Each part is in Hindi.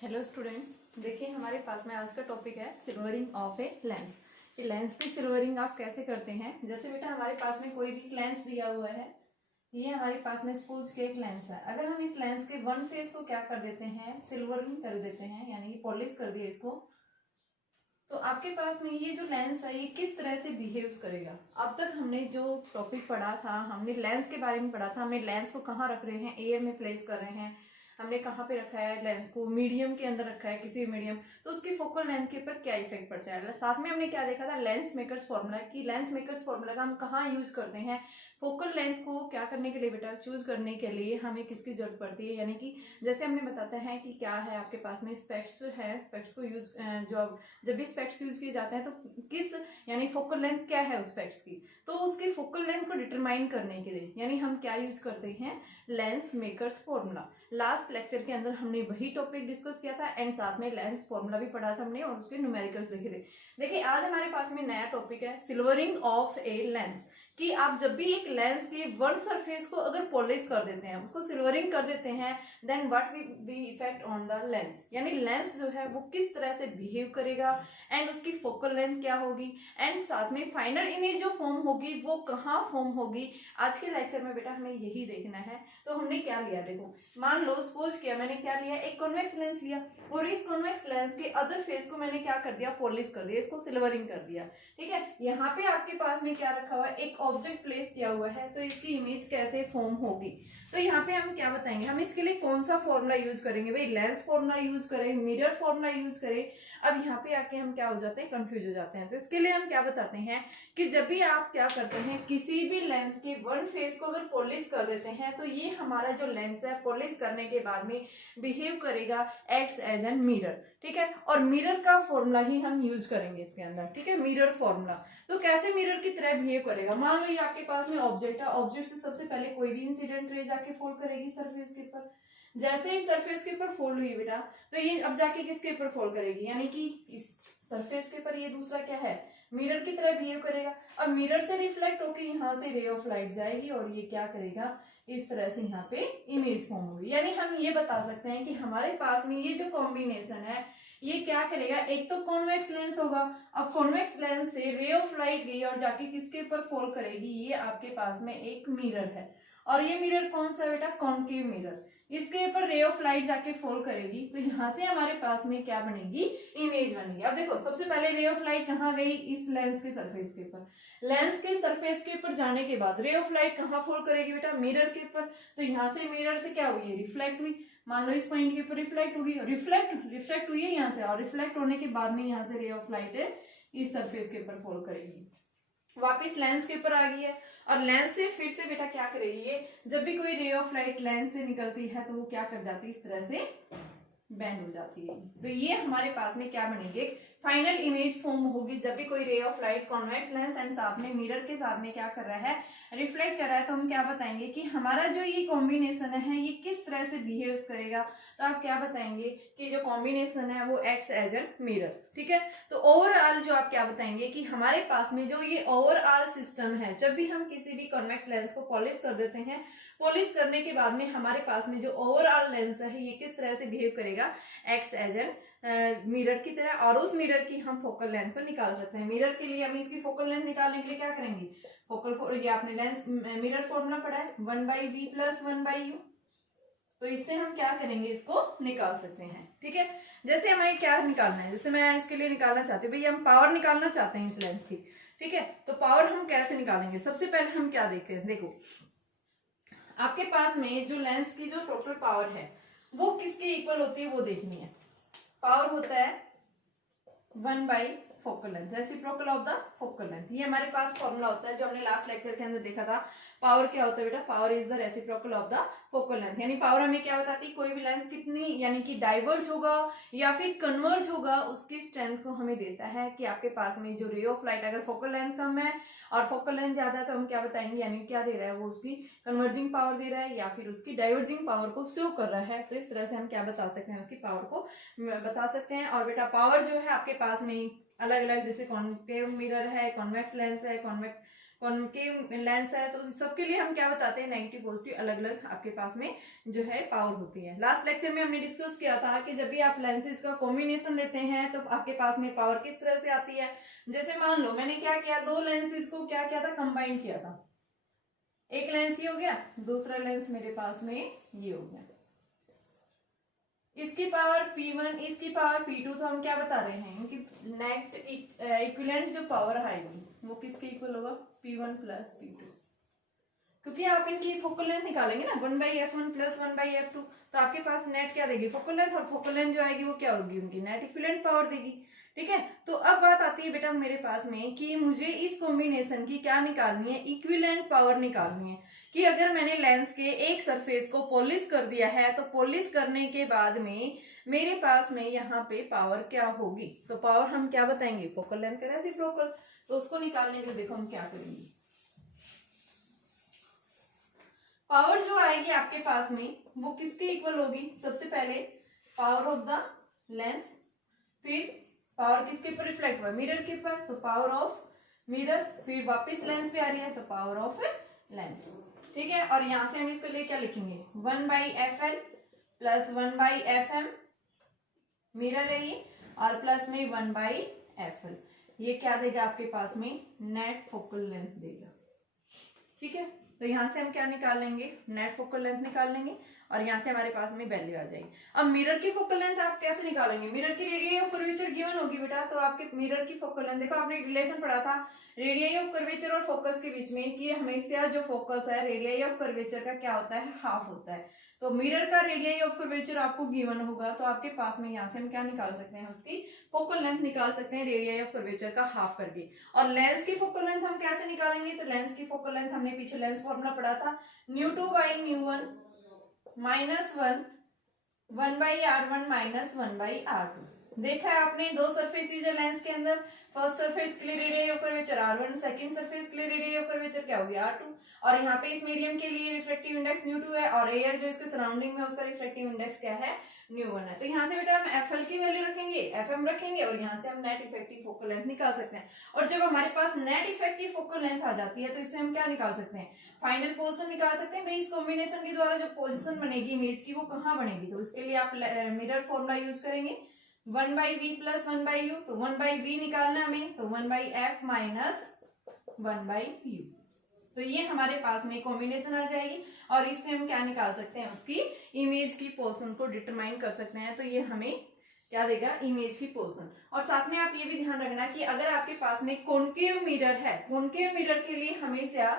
हेलो स्टूडेंट्स, देखिए हमारे पास में आज का टॉपिक है सिल्वरिंग ऑफ ए लेंस। ये लेंस की सिल्वरिंग आप कैसे करते हैं। जैसे बेटा हमारे पास में कोई भी लेंस दिया हुआ है, ये हमारे पास में सपोज के एक लेंस है। अगर हम इस लेंस के वन फेस को क्या कर देते हैं, सिल्वरिंग कर देते हैं, यानी कि पॉलिश कर दिया इसको, तो आपके पास में ये जो लेंस है ये किस तरह से बिहेव्स करेगा। अब तक हमने जो टॉपिक पढ़ा था, हमने लेंस के बारे में पढ़ा था। हमने लेंस को कहाँ रख रहे हैं, एयर में प्लेस कर रहे हैं। हमने कहाँ पे रखा है लेंस को, मीडियम के अंदर रखा है, किसी भी मीडियम, तो उसकी फोकल लेंथ के ऊपर क्या इफेक्ट पड़ता है। साथ में हमने क्या देखा था, लेंस मेकर्स फॉर्मूला, की लेंस मेकर्स फॉर्मूला का हम कहाँ यूज करते हैं, फोकल लेंथ को क्या करने के लिए बेटा, चूज करने के लिए हमें किसकी जरूरत पड़ती है। यानी कि जैसे हमने बताते हैं कि क्या है आपके पास में स्पेक्स है, स्पेक्स को यूज जब भी स्पेक्स यूज किए जाते हैं तो किस यानी फोकल लेंथ क्या है उस स्पेक्स की, तो उसकी फोकल लेंथ को डिटरमाइन करने के लिए यानी हम क्या यूज करते हैं, lens makers formula. Last lecture के अंदर हमने वही टॉपिक डिस्कस किया था एंड साथ में लेंस फॉर्मूला भी पढ़ा था हमने और उसके न्यूमेरिकल्स देखे थे। देखिए आज हमारे पास में नया टॉपिक है सिल्वरिंग ऑफ ए लेंस, कि आप जब भी एक लेंस के वन सरफेस को अगर पॉलिश कर देते हैं, उसको सिल्वरिंग कर देते हैं, then what will be effect on the lens, यानी लेंस जो है वो किस तरह से बिहेव करेगा एंड उसकी फोकल लेंथ क्या होगी एंड साथ में फाइनल इमेज जो फॉर्म होगी वो कहाँ फॉर्म होगी। आज के लेक्चर में बेटा हमें यही देखना है। तो हमने क्या लिया, देखो मान लो सपोज किया मैंने क्या लिया, एक कॉन्वेक्स लेंस लिया और इस कॉन्वेक्स लेंस के अदर फेस को मैंने क्या कर दिया, पॉलिश कर दिया, इसको सिल्वरिंग कर दिया। ठीक है, यहाँ पे आपके पास में क्या रखा हुआ है, एक ऑब्जेक्ट प्लेस किया हुआ है, तो इसकी इमेज कैसे फॉर्म होगी। तो यहाँ पे हम क्या बताएंगे, हम इसके लिए कौन सा फॉर्मूला यूज करेंगे, भाई लेंस फॉर्मूला यूज करें, मिरर फॉर्मूला यूज करें। अब यहाँ पे आके हम क्या हो जाते हैं, कंफ्यूज हो जाते हैं। तो इसके लिए हम क्या बताते हैं कि जब भी आप क्या करते हैं, किसी भी लेंस के वन फेस को अगर पॉलिश कर देते हैं तो ये हमारा जो लेंस है पॉलिश करने के बाद में बिहेव करेगा एक्ट्स एज एन मिरर। ठीक है, और मिरर का फॉर्मूला ही हम यूज करेंगे इसके अंदर। ठीक है, मिरर फॉर्मूला। तो कैसे मिरर की तरह बिहेव करेगा, मान लो ये आपके पास में ऑब्जेक्ट है, ऑब्जेक्ट से सबसे पहले कोई भी इंसिडेंट रे जाके फॉल करेगी सरफेस के ऊपर। जैसे ही सरफेस के ऊपर फोल्ड हुई बेटा, तो ये अब जाके किसके ऊपर फोल्ड करेगी, यानी कि इस सरफेस के ऊपर ये दूसरा क्या है, मिरर की तरह बिहेव करेगा। अब मिरर से रिफ्लेक्ट होकर यहाँ से रे ऑफ लाइट जाएगी और ये क्या करेगा, इस तरह से यहाँ पे इमेज फॉर्म होगी। यानी हम ये बता सकते हैं कि हमारे पास में ये जो कॉम्बिनेशन है ये क्या करेगा, एक तो कॉन्वेक्स लेंस होगा, अब कॉन्वेक्स लेंस से रे ऑफ लाइट गई और जाके किसके ऊपर फॉल करेगी, ये आपके पास में एक मिरर है। और ये मिरर कौन सा है बेटा, कॉन्केव मिरर, इसके ऊपर रे ऑफ लाइट जाके फॉल करेगी, तो यहाँ से हमारे पास में क्या बनेगी, इमेज बनेगी। अब देखो सबसे पहले रे ऑफ लाइट कहाँ गई, इस लेंस के सरफेस के ऊपर, लेंस के सरफेस के ऊपर जाने के बाद रे ऑफ लाइट कहाँ फॉल करेगी बेटा, मिरर के ऊपर, तो यहाँ से मिरर से क्या हुई, रिफ्लेक्ट हुई, मान लो इस पॉइंट के ऊपर रिफ्लेक्ट होगी, रिफ्लेक्ट हुई है यहाँ से, और रिफ्लेक्ट होने के बाद में यहाँ से रे ऑफ लाइट इस सरफेस के ऊपर फॉल करेगी, वापिस लेंस के ऊपर आ गई है, और लेंस से फिर से बेटा क्या करेगी, ये जब भी कोई रे ऑफ लाइट लेंस से निकलती है तो वो क्या कर जाती है, इस तरह से बैंड हो जाती है। तो ये हमारे पास में क्या बनेगी, एक फाइनल इमेज फॉर्म होगी जब भी कोई ray of light convex lens and साथ में मिरर के साथ में क्या कर रहा है, रिफ्लेक्ट कर रहा है। तो हम क्या बताएंगे कि हमारा जो ये कॉम्बिनेशन है ये किस तरह से बिहेव्स करेगा। तो आप क्या बताएंगे कि जो कॉम्बिनेशन है वो एक्ट्स एज एन मिरर। ठीक है, तो ओवरऑल जो आप क्या बताएंगे कि हमारे पास में जो ये ओवरऑल सिस्टम है, जब भी हम किसी भी कॉन्वेक्स लेंस को पॉलिश कर देते हैं, पॉलिश करने के बाद में हमारे पास में जो ओवरऑल लेंस है ये किस तरह से बिहेव करेगा, एक्ट्स एज एन मिरर की तरह, और उस मिरर की हम फोकल लेंथ पर निकाल सकते हैं। मिरर के लिए हम इसकी फोकल लेंथ निकालने के लिए क्या करेंगे, ये आपने लेंस मिरर फॉर्मूला पढ़ा है 1/v + 1/u, तो इससे हम क्या करेंगे, इसको निकाल सकते हैं। ठीक है, जैसे हमें क्या निकालना है, जैसे मैं इसके लिए निकालना चाहती हूँ, भाई हम पावर निकालना चाहते हैं इस लेंस की। ठीक है, तो पावर हम कैसे निकालेंगे, सबसे पहले हम क्या देखते हैं, देखो आपके पास में जो लेंस की जो टोटल पावर है वो किसके इक्वल होती है वो देखनी है। पावर होता है 1/, focal length, reciprocal of the focal length, ये हमारे पास फॉर्मूला होता है जो हमने लास्ट लेक्चर के अंदर देखा था। पावर क्या होता है बेटा, power is the reciprocal of the focal length, यानी पावर हमें क्या बताती है, कोई भी लेंस कितनी यानी कि डाइवर्ज होगा या फिर कन्वर्ज होगा उसकी स्ट्रेंथ को हमें देता है। कि आपके पास में जो रे ऑफ लाइट अगर फोकल लेंथ कम है और फोकल लेंथ ज्यादा है तो हम क्या बताएंगे, यानी क्या दे रहा है वो, उसकी कन्वर्जिंग पावर दे रहा है या फिर उसकी डाइवर्जिंग पावर को शो कर रहा है। तो इस तरह से हम क्या बता सकते हैं, उसकी पावर को बता सकते हैं। और बेटा पावर जो है आपके पास में अलग अलग, जैसे कॉन्केव मिरर है, कॉन्वेक्स लेंस है, कॉनकेव लेंस है, तो सबके लिए हम क्या बताते हैं, नेगेटिव पॉजिटिव अलग अलग आपके पास में जो है पावर होती है। लास्ट लेक्चर में हमने डिस्कस किया था कि जब भी आप लेंसेज का कॉम्बिनेशन लेते हैं तो आपके पास में पावर किस तरह से आती है। जैसे मान लो मैंने क्या किया, दो लेंसेज को क्या किया था, कंबाइन किया था। एक लेंस ये हो गया, दूसरा लेंस मेरे पास में ये हो गया। इसकी पावर P1, इसकी पावर P2, तो हम क्या बता रहे हैं, इनकी नेट इक्विवेलेंट जो पावर आएगी वो किसके इक्वल होगा, P1 प्लस P2, क्योंकि आप इनकी फोकल लेंथ निकालेंगे ना 1/f1 प्लस 1/f2, तो आपके पास नेट क्या देगी, फोकल लेंथ, और फोकल लेंथ जो आएगी वो क्या होगी, उनकी नेट इक्विवेलेंट पावर देगी। ठीक है, तो अब बात आती है बेटा मेरे पास में कि मुझे इस कॉम्बिनेशन की क्या निकालनी है, इक्विवेलेंट पावर निकालनी है। कि अगर मैंने लेंस के एक सरफेस को पॉलिश कर दिया है तो पॉलिश करने के बाद में मेरे पास में यहाँ पे पावर क्या होगी, तो पावर हम क्या बताएंगे, फोकल लेंथ का रेसिप्रोकल। तो उसको निकालने के लिए देखो हम क्या करेंगे, पावर जो आएगी आपके पास में वो किसके इक्वल होगी, सबसे पहले पावर ऑफ द लेंस, फिर पावर किसके पर रिफ्लेक्ट हुआ, मिरर के पर, तो पावर ऑफ मिरर, फिर वापस लेंस पे आ रही है तो पावर ऑफ लेंस। ठीक है, और यहां से हम इसको लिए क्या लिखेंगे, 1/fl प्लस 1/fm मिरर है ये, और प्लस में 1/fl, ये क्या देगा आपके पास में, नेट फोकल लेंथ देगा। ठीक है, तो यहां से हम क्या निकाल लेंगे, नेट फोकल लेंथ निकाल लेंगे, और यहां से हमारे पास में वैल्यू आ जाएगी। अब मिरर की फोकल लेंथ आप कैसे निकालेंगे, मिरर की रेडियस ऑफ कर्वेचर गिवन होगी बेटा, तो आपके मिरर की फोकल लेंथ, देखो आपने रिलेशन पढ़ा था रेडियस ऑफ कर्वेचर और फोकस के बीच में, कि हमेशा जो फोकस है रेडियस ऑफ कर्वेचर का क्या होता है, हाफ होता है। तो मिरर का रेडियस ऑफ कर्वेचर आपको गिवन होगा, तो आपके पास में यहाँ से हम क्या निकाल सकते हैं, उसकी फोकल लेंथ निकाल सकते हैं रेडियस ऑफ कर्वेचर का हाफ करके। और लेंस की फोकल लेंथ हम कैसे निकालेंगे, तो लेंस की फोकल लेंथ हमने पीछे लेंस फॉर्मूला पढ़ा था, ν2/ν1 माइनस 1/r1 माइनस 1/r2। देखा है आपने, दो सरफेसेज है लेंस के अंदर, फर्स्ट सरफेस के लिए radius of curvature r1, second surface के लिए रेडियस ऑफ कर्वेचर क्या होगी, r2, और यहाँ पे इस मीडियम के लिए रिफ्लेक्टिव इंडेक्स ν2 है, और एयर जो इसके सराउंडिंग में उसका रिफ्लेक्टिव इंडेक्स क्या है, ν1 है। तो यहाँ से बेटा हम fl की वैल्यू रखेंगे, fm रखेंगे, और यहाँ से हम नेट इफेक्टिव फोकल लेंथ निकाल सकते हैं। और जब हमारे पास नेट इफेक्टिव फोकल लेंथ आ जाती है तो इससे हम क्या निकाल सकते हैं, फाइनल पोजीशन निकाल सकते हैं। भाई इस कॉम्बिनेशन के द्वारा जो पोजीशन बनेगी इमेज की वो कहाँ बनेगी, तो इसके लिए आप मिरर फॉर्मूला यूज करेंगे, 1/v प्लस 1/u, तो 1/v निकालना हमें, तो 1/f माइनस 1/u, तो ये हमारे पास में कॉम्बिनेशन आ जाएगी, और इससे हम क्या निकाल सकते हैं, उसकी इमेज की पोजीशन को डिटरमाइन कर सकते हैं। तो ये हमें क्या देगा, इमेज की पोजीशन। और साथ में आप ये भी ध्यान रखना कि अगर आपके पास में कॉनकेव मिरर है, कॉनकेव मिरर के लिए हमेशा,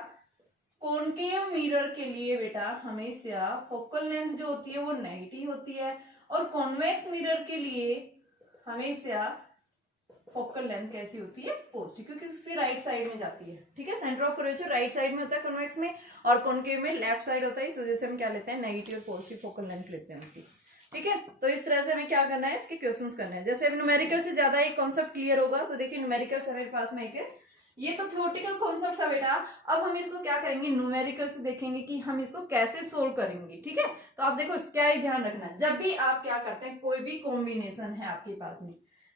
कॉनकेव मिरर के लिए बेटा हमेशा फोकल लेंथ जो होती है वो नेगेटिव होती है, और कॉन्वेक्स मिरर के लिए हमेशा फोकल लेंथ कैसी होती है, पॉजिटिव, क्योंकि उससे राइट साइड में जाती है। ठीक है, centre of curvature right side में होता है कॉन्वेक्स में, और कॉनकेव में लेफ्ट साइड होता है, इस वजह से हम क्या लेते हैं, नेगेटिव और पॉजिटिव फोकल लेंथ लेते हैं उसकी। ठीक है, तो इस तरह से हमें क्या करना है, इसके क्वेश्चंस करने हैं। जैसे अब न्यूमेरिकल से ज्यादा एक कॉन्सेप्ट क्लियर होगा, तो देखिए न्यूमेरिकल से हमारे पास में एक, ये तो थ्योरेटिकल कॉन्सेप्ट था बेटा, अब हम इसको क्या करेंगे, न्यूमेरिकल से देखेंगे कि हम इसको कैसे सोल्व करेंगे। ठीक है, तो आप देखो क्या ही ध्यान रखना है, जब भी आप क्या करते हैं, कोई भी कॉम्बिनेशन है आपके पास में,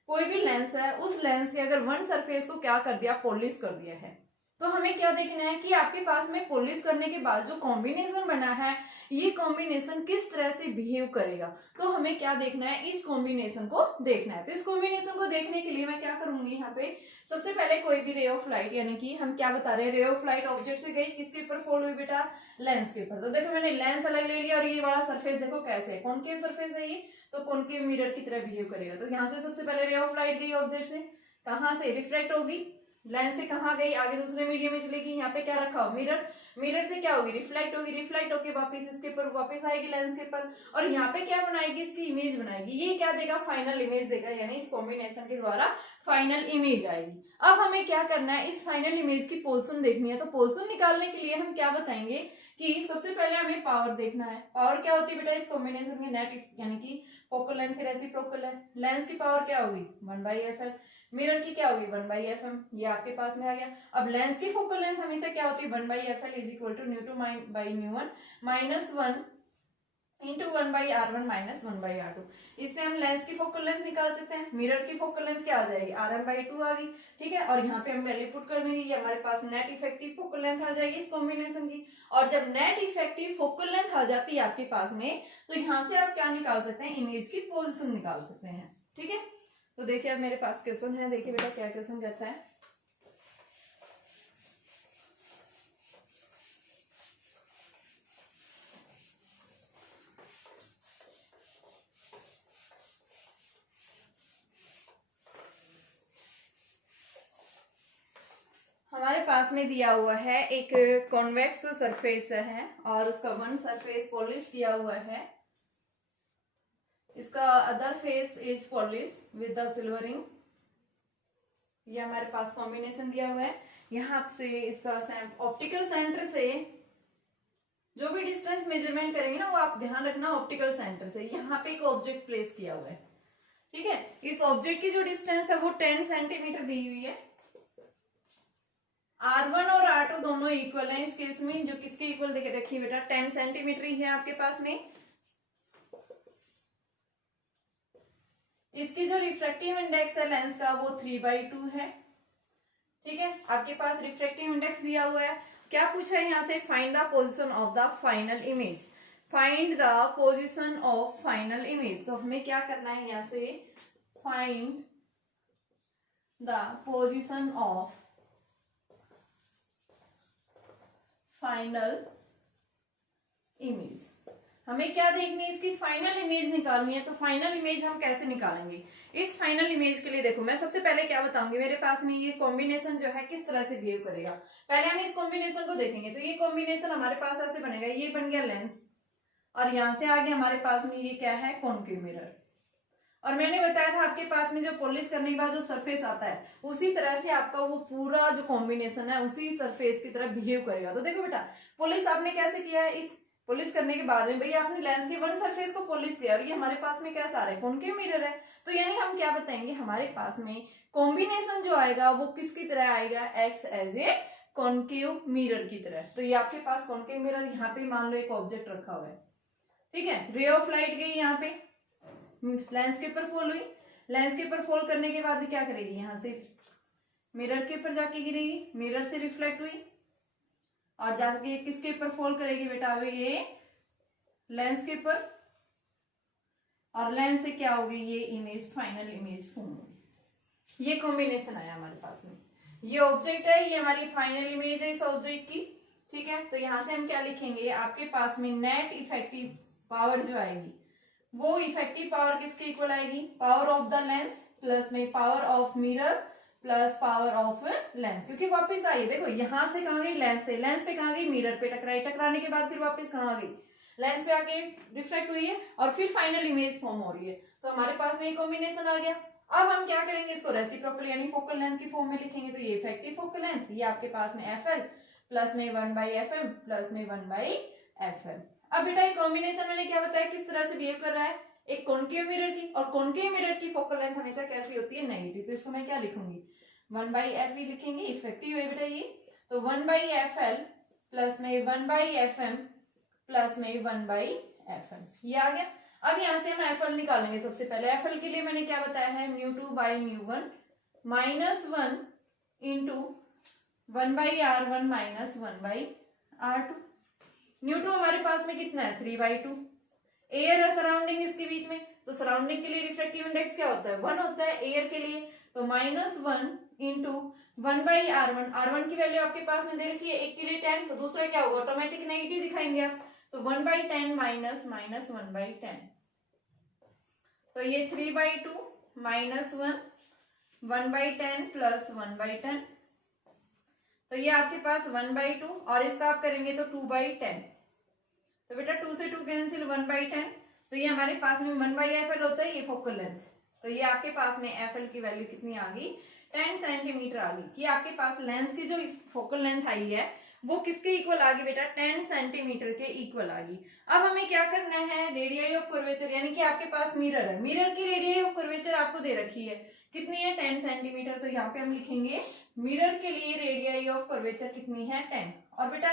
कोई भी लेंस है, उस लेंस के अगर वन सरफेस को क्या कर दिया, पॉलिश कर दिया है, तो हमें क्या देखना है कि आपके पास में पॉलिश करने के बाद जो कॉम्बिनेशन बना है, ये कॉम्बिनेशन किस तरह से बिहेव करेगा। तो हमें क्या देखना है, इस कॉम्बिनेशन को देखना है। तो इस कॉम्बिनेशन को देखने के लिए मैं क्या करूंगी, यहाँ पे सबसे पहले कोई भी रे ऑफ लाइट, यानी कि हम क्या बता रहे हैं, रे ऑफ लाइट ऑब्जेक्ट से गई, किसके ऊपर फॉल हुई बेटा, लेंस के ऊपर। तो देखो मैंने लेंस अलग ले लिया, और ये वाला सरफेस देखो कैसे है, कॉनकेव सरफेस है ये, तो कॉनकेव मिरर की तरह बिहेव करेगा। तो यहाँ से सबसे पहले रे ऑफ लाइट गई ऑब्जेक्ट से, कहाँ से, रिफ्लेक्ट होगी, लेंस से कहाँ गई, आगे दूसरे मीडियम में चलेगी, यहाँ पे क्या रखा हो, मिरर, मिरर से क्या होगी, रिफ्लेक्ट होगी, रिफ्लेक्ट होके वापस इसके ऊपर वापस आएगी लेंस के ऊपर, और यहाँ पे क्या बनाएगी, इसकी इमेज बनाएगी। ये क्या देगा, फाइनल इमेज देगा, यानी इस कॉम्बिनेशन के द्वारा फाइनल इमेज आएगी। अब हमें क्या करना है, इस फाइनल इमेज की पोजीशन देखनी है। तो पोजीशन निकालने के लिए हम क्या बताएंगे कि सबसे पहले हमें पावर देखना है। पावर क्या होती है बेटा, इस कॉम्बिनेशन के नेट, यानी कि फोकल लेंथ के रेसिप्रोकल है। लेंस की पावर क्या होगी, 1/fl, मिरर की क्या होगी, 1/fm, ये आपके पास में आ गया। अब लेंस की फोकल लेंथ हमेशा क्या होती है, 1/fl is equal to ν2/ν1 minus 1 into 1/r1 minus 1/r2। इससे हम लेंस की फोकल लेंथ निकाल सकते हैं। मिरर की फोकल लेंथ क्या आ जाएगी, rm/2 आ गई, ठीक है। और यहाँ पे हम वैल्यू पुट कर देंगे, ये हमारे पास नेट इफेक्टिव फोकल लेंथ आ जाएगी इस कॉम्बिनेशन की। और जब नेट इफेक्टिव फोकल लेंथ आ जाती है आपके पास में, तो यहाँ से आप क्या निकाल सकते हैं, इमेज की पोजिशन निकाल सकते हैं, ठीक है। तो देखिए अब मेरे पास क्वेश्चन है, देखिए बेटा क्या क्वेश्चन कहता है। हमारे पास में दिया हुआ है एक कॉन्वेक्स सरफेस है और उसका वन सरफेस पॉलिश किया हुआ है, इसका other face is polish with the silvering. ये हमारे पास कॉम्बिनेशन दिया हुआ है। यहाँ से इसका ऑप्टिकल सेंटर से जो भी डिस्टेंस मेजरमेंट करेंगे ना, वो आप ध्यान रखना ऑप्टिकल सेंटर से। यहाँ पे एक ऑब्जेक्ट प्लेस किया हुआ है, ठीक है। इस ऑब्जेक्ट की जो डिस्टेंस है वो 10 सेंटीमीटर दी हुई है। R1 और R2 दोनों इक्वल हैं इस केस में। जो किसके इक्वल देखे रखिए बेटा, 10 सेंटीमीटर ही है आपके पास में। इसकी जो रिफ्रैक्टिव इंडेक्स है लेंस का वो 3/2 है, ठीक है। आपके पास रिफ्रैक्टिव इंडेक्स दिया हुआ है। क्या पूछा है यहाँ से, find the position of the final image. Find the position of final image. तो हमें क्या करना है यहाँ से, find the position of final image. हमें क्या देखनी है, इसकी फाइनल इमेज निकालनी है। तो फाइनल इमेज हम कैसे निकालेंगे, इस फाइनल इमेज के लिए देखो मैं सबसे पहले क्या बताऊंगी, मेरे पास में ये कॉम्बिनेशन जो है किस तरह से बिहेव करेगा। पहले हम इस कॉम्बिनेशन को देखेंगे। तो ये कॉम्बिनेशन हमारे पास ऐसे बनेगा, ये बन गया लेंस और यहां से आगे हमारे पास में ये क्या है, कॉनकेव मिरर। और मैंने बताया था आपके पास में जो पॉलिश करने के बाद जो सरफेस आता है, उसी तरह से आपका वो पूरा जो कॉम्बिनेशन है उसी सरफेस की तरह बिहेव करेगा। तो देखो बेटा, पॉलिश आपने कैसे किया है, इस पॉलिश करने के बाद में भैया आपने लेंस के वन सरफेस को पॉलिश किया और ये हमारे पास में कैसा आ रहा है, कॉनकेव मिरर है। तो यानी हम क्या बताएंगे, हमारे पास में कॉम्बिनेशन जो आएगा वो किसकी तरह आएगा, acts as a concave mirror की तरह। तो ये आपके पास कॉनकेव मिरर, यहाँ पे मान लो एक ऑब्जेक्ट रखा हुआ है, ठीक है। रे ऑफ लाइट गई यहाँ पे, लेंस के ऊपर फॉल हुई। लेंस के ऊपर फॉल करने के बाद क्या करेगी, यहां से मिरर के ऊपर जाके गिरेगी, मिरर से रिफ्लेक्ट हुई और जाके किसके ऊपर फॉल करेगी बेटा, अभी ये लेंस के ऊपर। और लेंस से क्या होगी, ये इमेज फाइनल इमेज फॉर्म होगी। ये कॉम्बिनेशन आया हमारे पास में। ये ऑब्जेक्ट है, ये हमारी फाइनल इमेज है इस ऑब्जेक्ट की, ठीक है। तो यहां से हम क्या लिखेंगे, आपके पास में नेट इफेक्टिव पावर जो आएगी वो इफेक्टिव पावर किसके इक्वल आएगी, power of the lens plus में power of mirror plus power of lens. क्योंकि वापस आई, देखो यहां से कहां गई, लेंस से, लेंस पे कहां गई, मिरर पे टकराई, टकराने के बाद फिर वापस कहां आ गई, लेंस पे आके रिफ्लेक्ट हुई है और फिर फाइनल इमेज फॉर्म हो रही है। तो हमारे पास में कॉम्बिनेशन आ गया। अब हम क्या करेंगे, इसको रेसिप्रोकल यानी फोकल लेंथ की फॉर्म में लिखेंगे। तो ये इफेक्टिव फोकल लेंथ, ये आपके पास में FL प्लस में 1/FM प्लस में 1/FL। अब बेटा ये कॉम्बिनेशन मैंने क्या बताया, किस तरह से बिहेव कर रहा है, एक कॉनकेव मिरर की, और कॉनकेव मिरर की फोकल लेंथ हमेशा कैसी होती है, नेगेटिव। तो इसको मैं क्या लिखूंगी, 1/FE लिखेंगे, इफेक्टिव है बेटा ये। तो 1/FL प्लस में 1/FM प्लस में 1/FL, ये आ गया। अब यहां से हम FL निकालेंगे। सबसे पहले FL के लिए मैंने क्या बताया है, μ2/μ1 minus 1 into 1/r1 minus 1/r2। μ2 हमारे पास में कितना है, 3/2। एयर है सराउंडिंग इसके बीच में, तो सराउंडिंग के लिए रिफ्लेक्टिव इंडेक्स क्या होता है, 1 होता है एयर के लिए। तो -1 इंटू 1/r1, r1 की वैल्यू आपके पास में दे रखी है, एक के लिए 10, तो दूसरा क्या होगा, ऑटोमेटिक नेगेटिव दिखाएंगे आप। तो 1/10 माइनस 1/10, तो ये 3/2 माइनस 1 1/10 प्लस 1/10, तो ये आपके पास 1/2 और इसका आप करेंगे तो 2/10। तो बेटा 2 से 2 कैंसिल, 1/10। तो ये हमारे पास में 1/FL होता है, ये फोकल लेंथ। तो ये आपके पास में FL की वैल्यू कितनी आ गई, 10 सेंटीमीटर आ गई। कि आपके पास लेंस की जो फोकल लेंथ आई है वो किसके इक्वल आ गई बेटा, 10 सेंटीमीटर के इक्वल आ गई। अब हमें क्या करना है, रेडियस ऑफ कर्वेचर, यानी कि आपके पास मिरर है, मिरर की रेडियस ऑफ कर्वेचर आपको दे रखी है, कितनी है, 10 सेंटीमीटर। तो यहाँ पे हम लिखेंगे मिरर के लिए रेडियस ऑफ कर्वेचर कितनी है, 10। और बेटा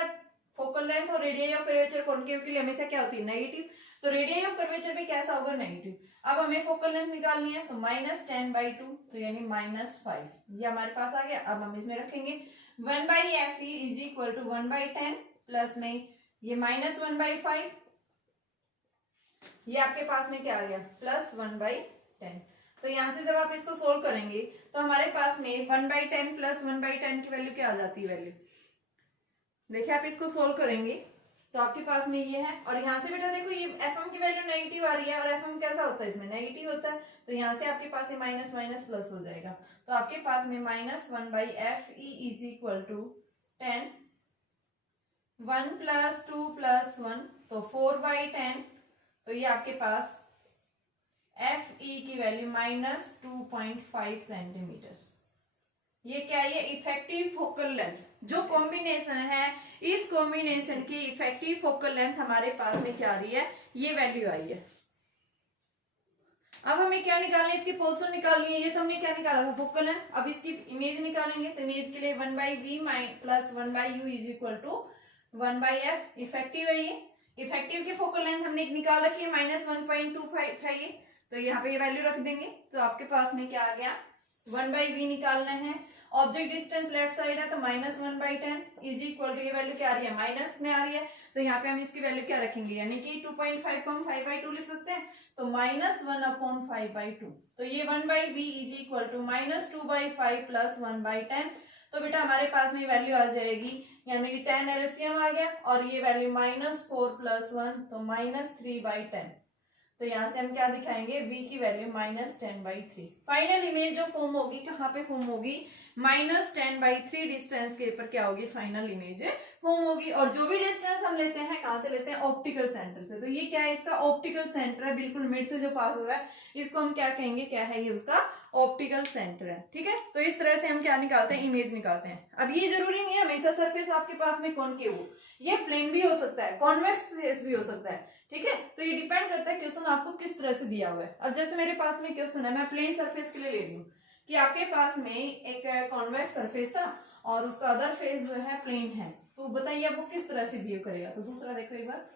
फोकल लेंथ और रेडियस ऑफ कर्वेचर कॉन्केव के लिए हमेशा क्या होती है, नेगेटिव। तो रेडियस ऑफ कर्वेचर भी कैसा होगा, नेगेटिव। अब हमें फोकल लेंथ निकालनी है, तो -10/2, तो यानी -5, ये हमारे पास आ गया। अब हम इसमें रखेंगे 1/FE is equal to 1/10 plus में ये -1/5, ये आपके पास में क्या आ गया, +1/10। तो यहाँ से जब आप इसको सोल्व करेंगे तो हमारे पास में 1/10 प्लस 1/10 की वैल्यू क्या आ जाती है, वैल्यू देखिए। आप इसको सोल्व करेंगे तो आपके पास में ये है, और यहाँ से बेटा देखो ये एफएम की वैल्यू नेगेटिव आ रही है, और एफएम कैसा होता है, इसमें नेगेटिव होता है। तो यहाँ से आपके पास माइनस माइनस प्लस हो जाएगा। तो आपके पास में -1/FE इज इक्वल टू 10, 1 + 2 + 1, तो 4/10। तो ये आपके पास FE की वैल्यू -2.5 सेंटीमीटर। ये क्या है, ये इफेक्टिव फोकल लेंथ जो कॉम्बिनेशन है, इस कॉम्बिनेशन की इफेक्टिव फोकल लेंथ हमारे पास में क्या आ रही है, ये वैल्यू आई है। अब हमें क्या निकालना है, इसकी पोजीशन निकालनी है। ये तो हमने क्या निकाला था, फोकल लेंथ। अब इसकी इमेज निकालेंगे, तो इमेज के लिए 1/V + 1/U is equal to 1/F। Effective है ये, इफेक्टिव की फोकल लेंथ हमने निकाल रखी है, -1.25 है ये। तो यहाँ पे ये वैल्यू रख देंगे, तो आपके पास में क्या आ गया, 1/V निकालना है। ऑब्जेक्ट डिस्टेंस लेफ्ट साइड है, तो -1/10 इज इक्वल टू, ये वैल्यू क्या आ रही है, माइनस में आ रही है। तो यहाँ पे हम इसकी वैल्यू क्या रखेंगे, यानी कि 2.5 को हम 5/2 लिख सकते हैं, तो -1/5/2। तो ये 1/V इज इक्वल टू -2/5 + 1/10। तो बेटा हमारे पास में वैल्यू आ जाएगी, यानी कि 10 एलसीएम आ गया, और ये वैल्यू -4 + 1, तो -3/10। तो यहाँ से हम क्या दिखाएंगे, v की वैल्यू -10/3। फाइनल इमेज जो फॉर्म होगी, कहाँ पे फॉर्म होगी, -10/3 डिस्टेंस के ऊपर क्या होगी, फाइनल इमेज फॉर्म होगी। और जो भी डिस्टेंस हम लेते हैं, कहाँ से लेते हैं, ऑप्टिकल सेंटर से। तो ये क्या है, इसका ऑप्टिकल सेंटर है, बिल्कुल मिड से जो पास हो रहा है, इसको हम क्या कहेंगे, क्या है, ये उसका ऑप्टिकल सेंटर है। ठीक है, तो इस तरह से हम क्या निकालते हैं, इमेज निकालते हैं। अब ये जरूरी नहीं है हमेशा सरफेस आपके पास में कॉनकेव हो, ये प्लेन भी हो सकता है, कॉन्वेक्स फेस भी हो सकता है। ठीक है, तो ये डिपेंड करता है क्वेश्चन आपको किस तरह से दिया हुआ है। अब जैसे मेरे पास में क्वेश्चन है, मैं प्लेन सरफेस के लिए ले रही हूँ कि आपके पास में एक कॉन्वेक्स सरफेस था और उसका अदर फेस जो है प्लेन है, तो बताइए अब वो किस तरह से बिहेव करेगा। तो दूसरा देखो एक बार,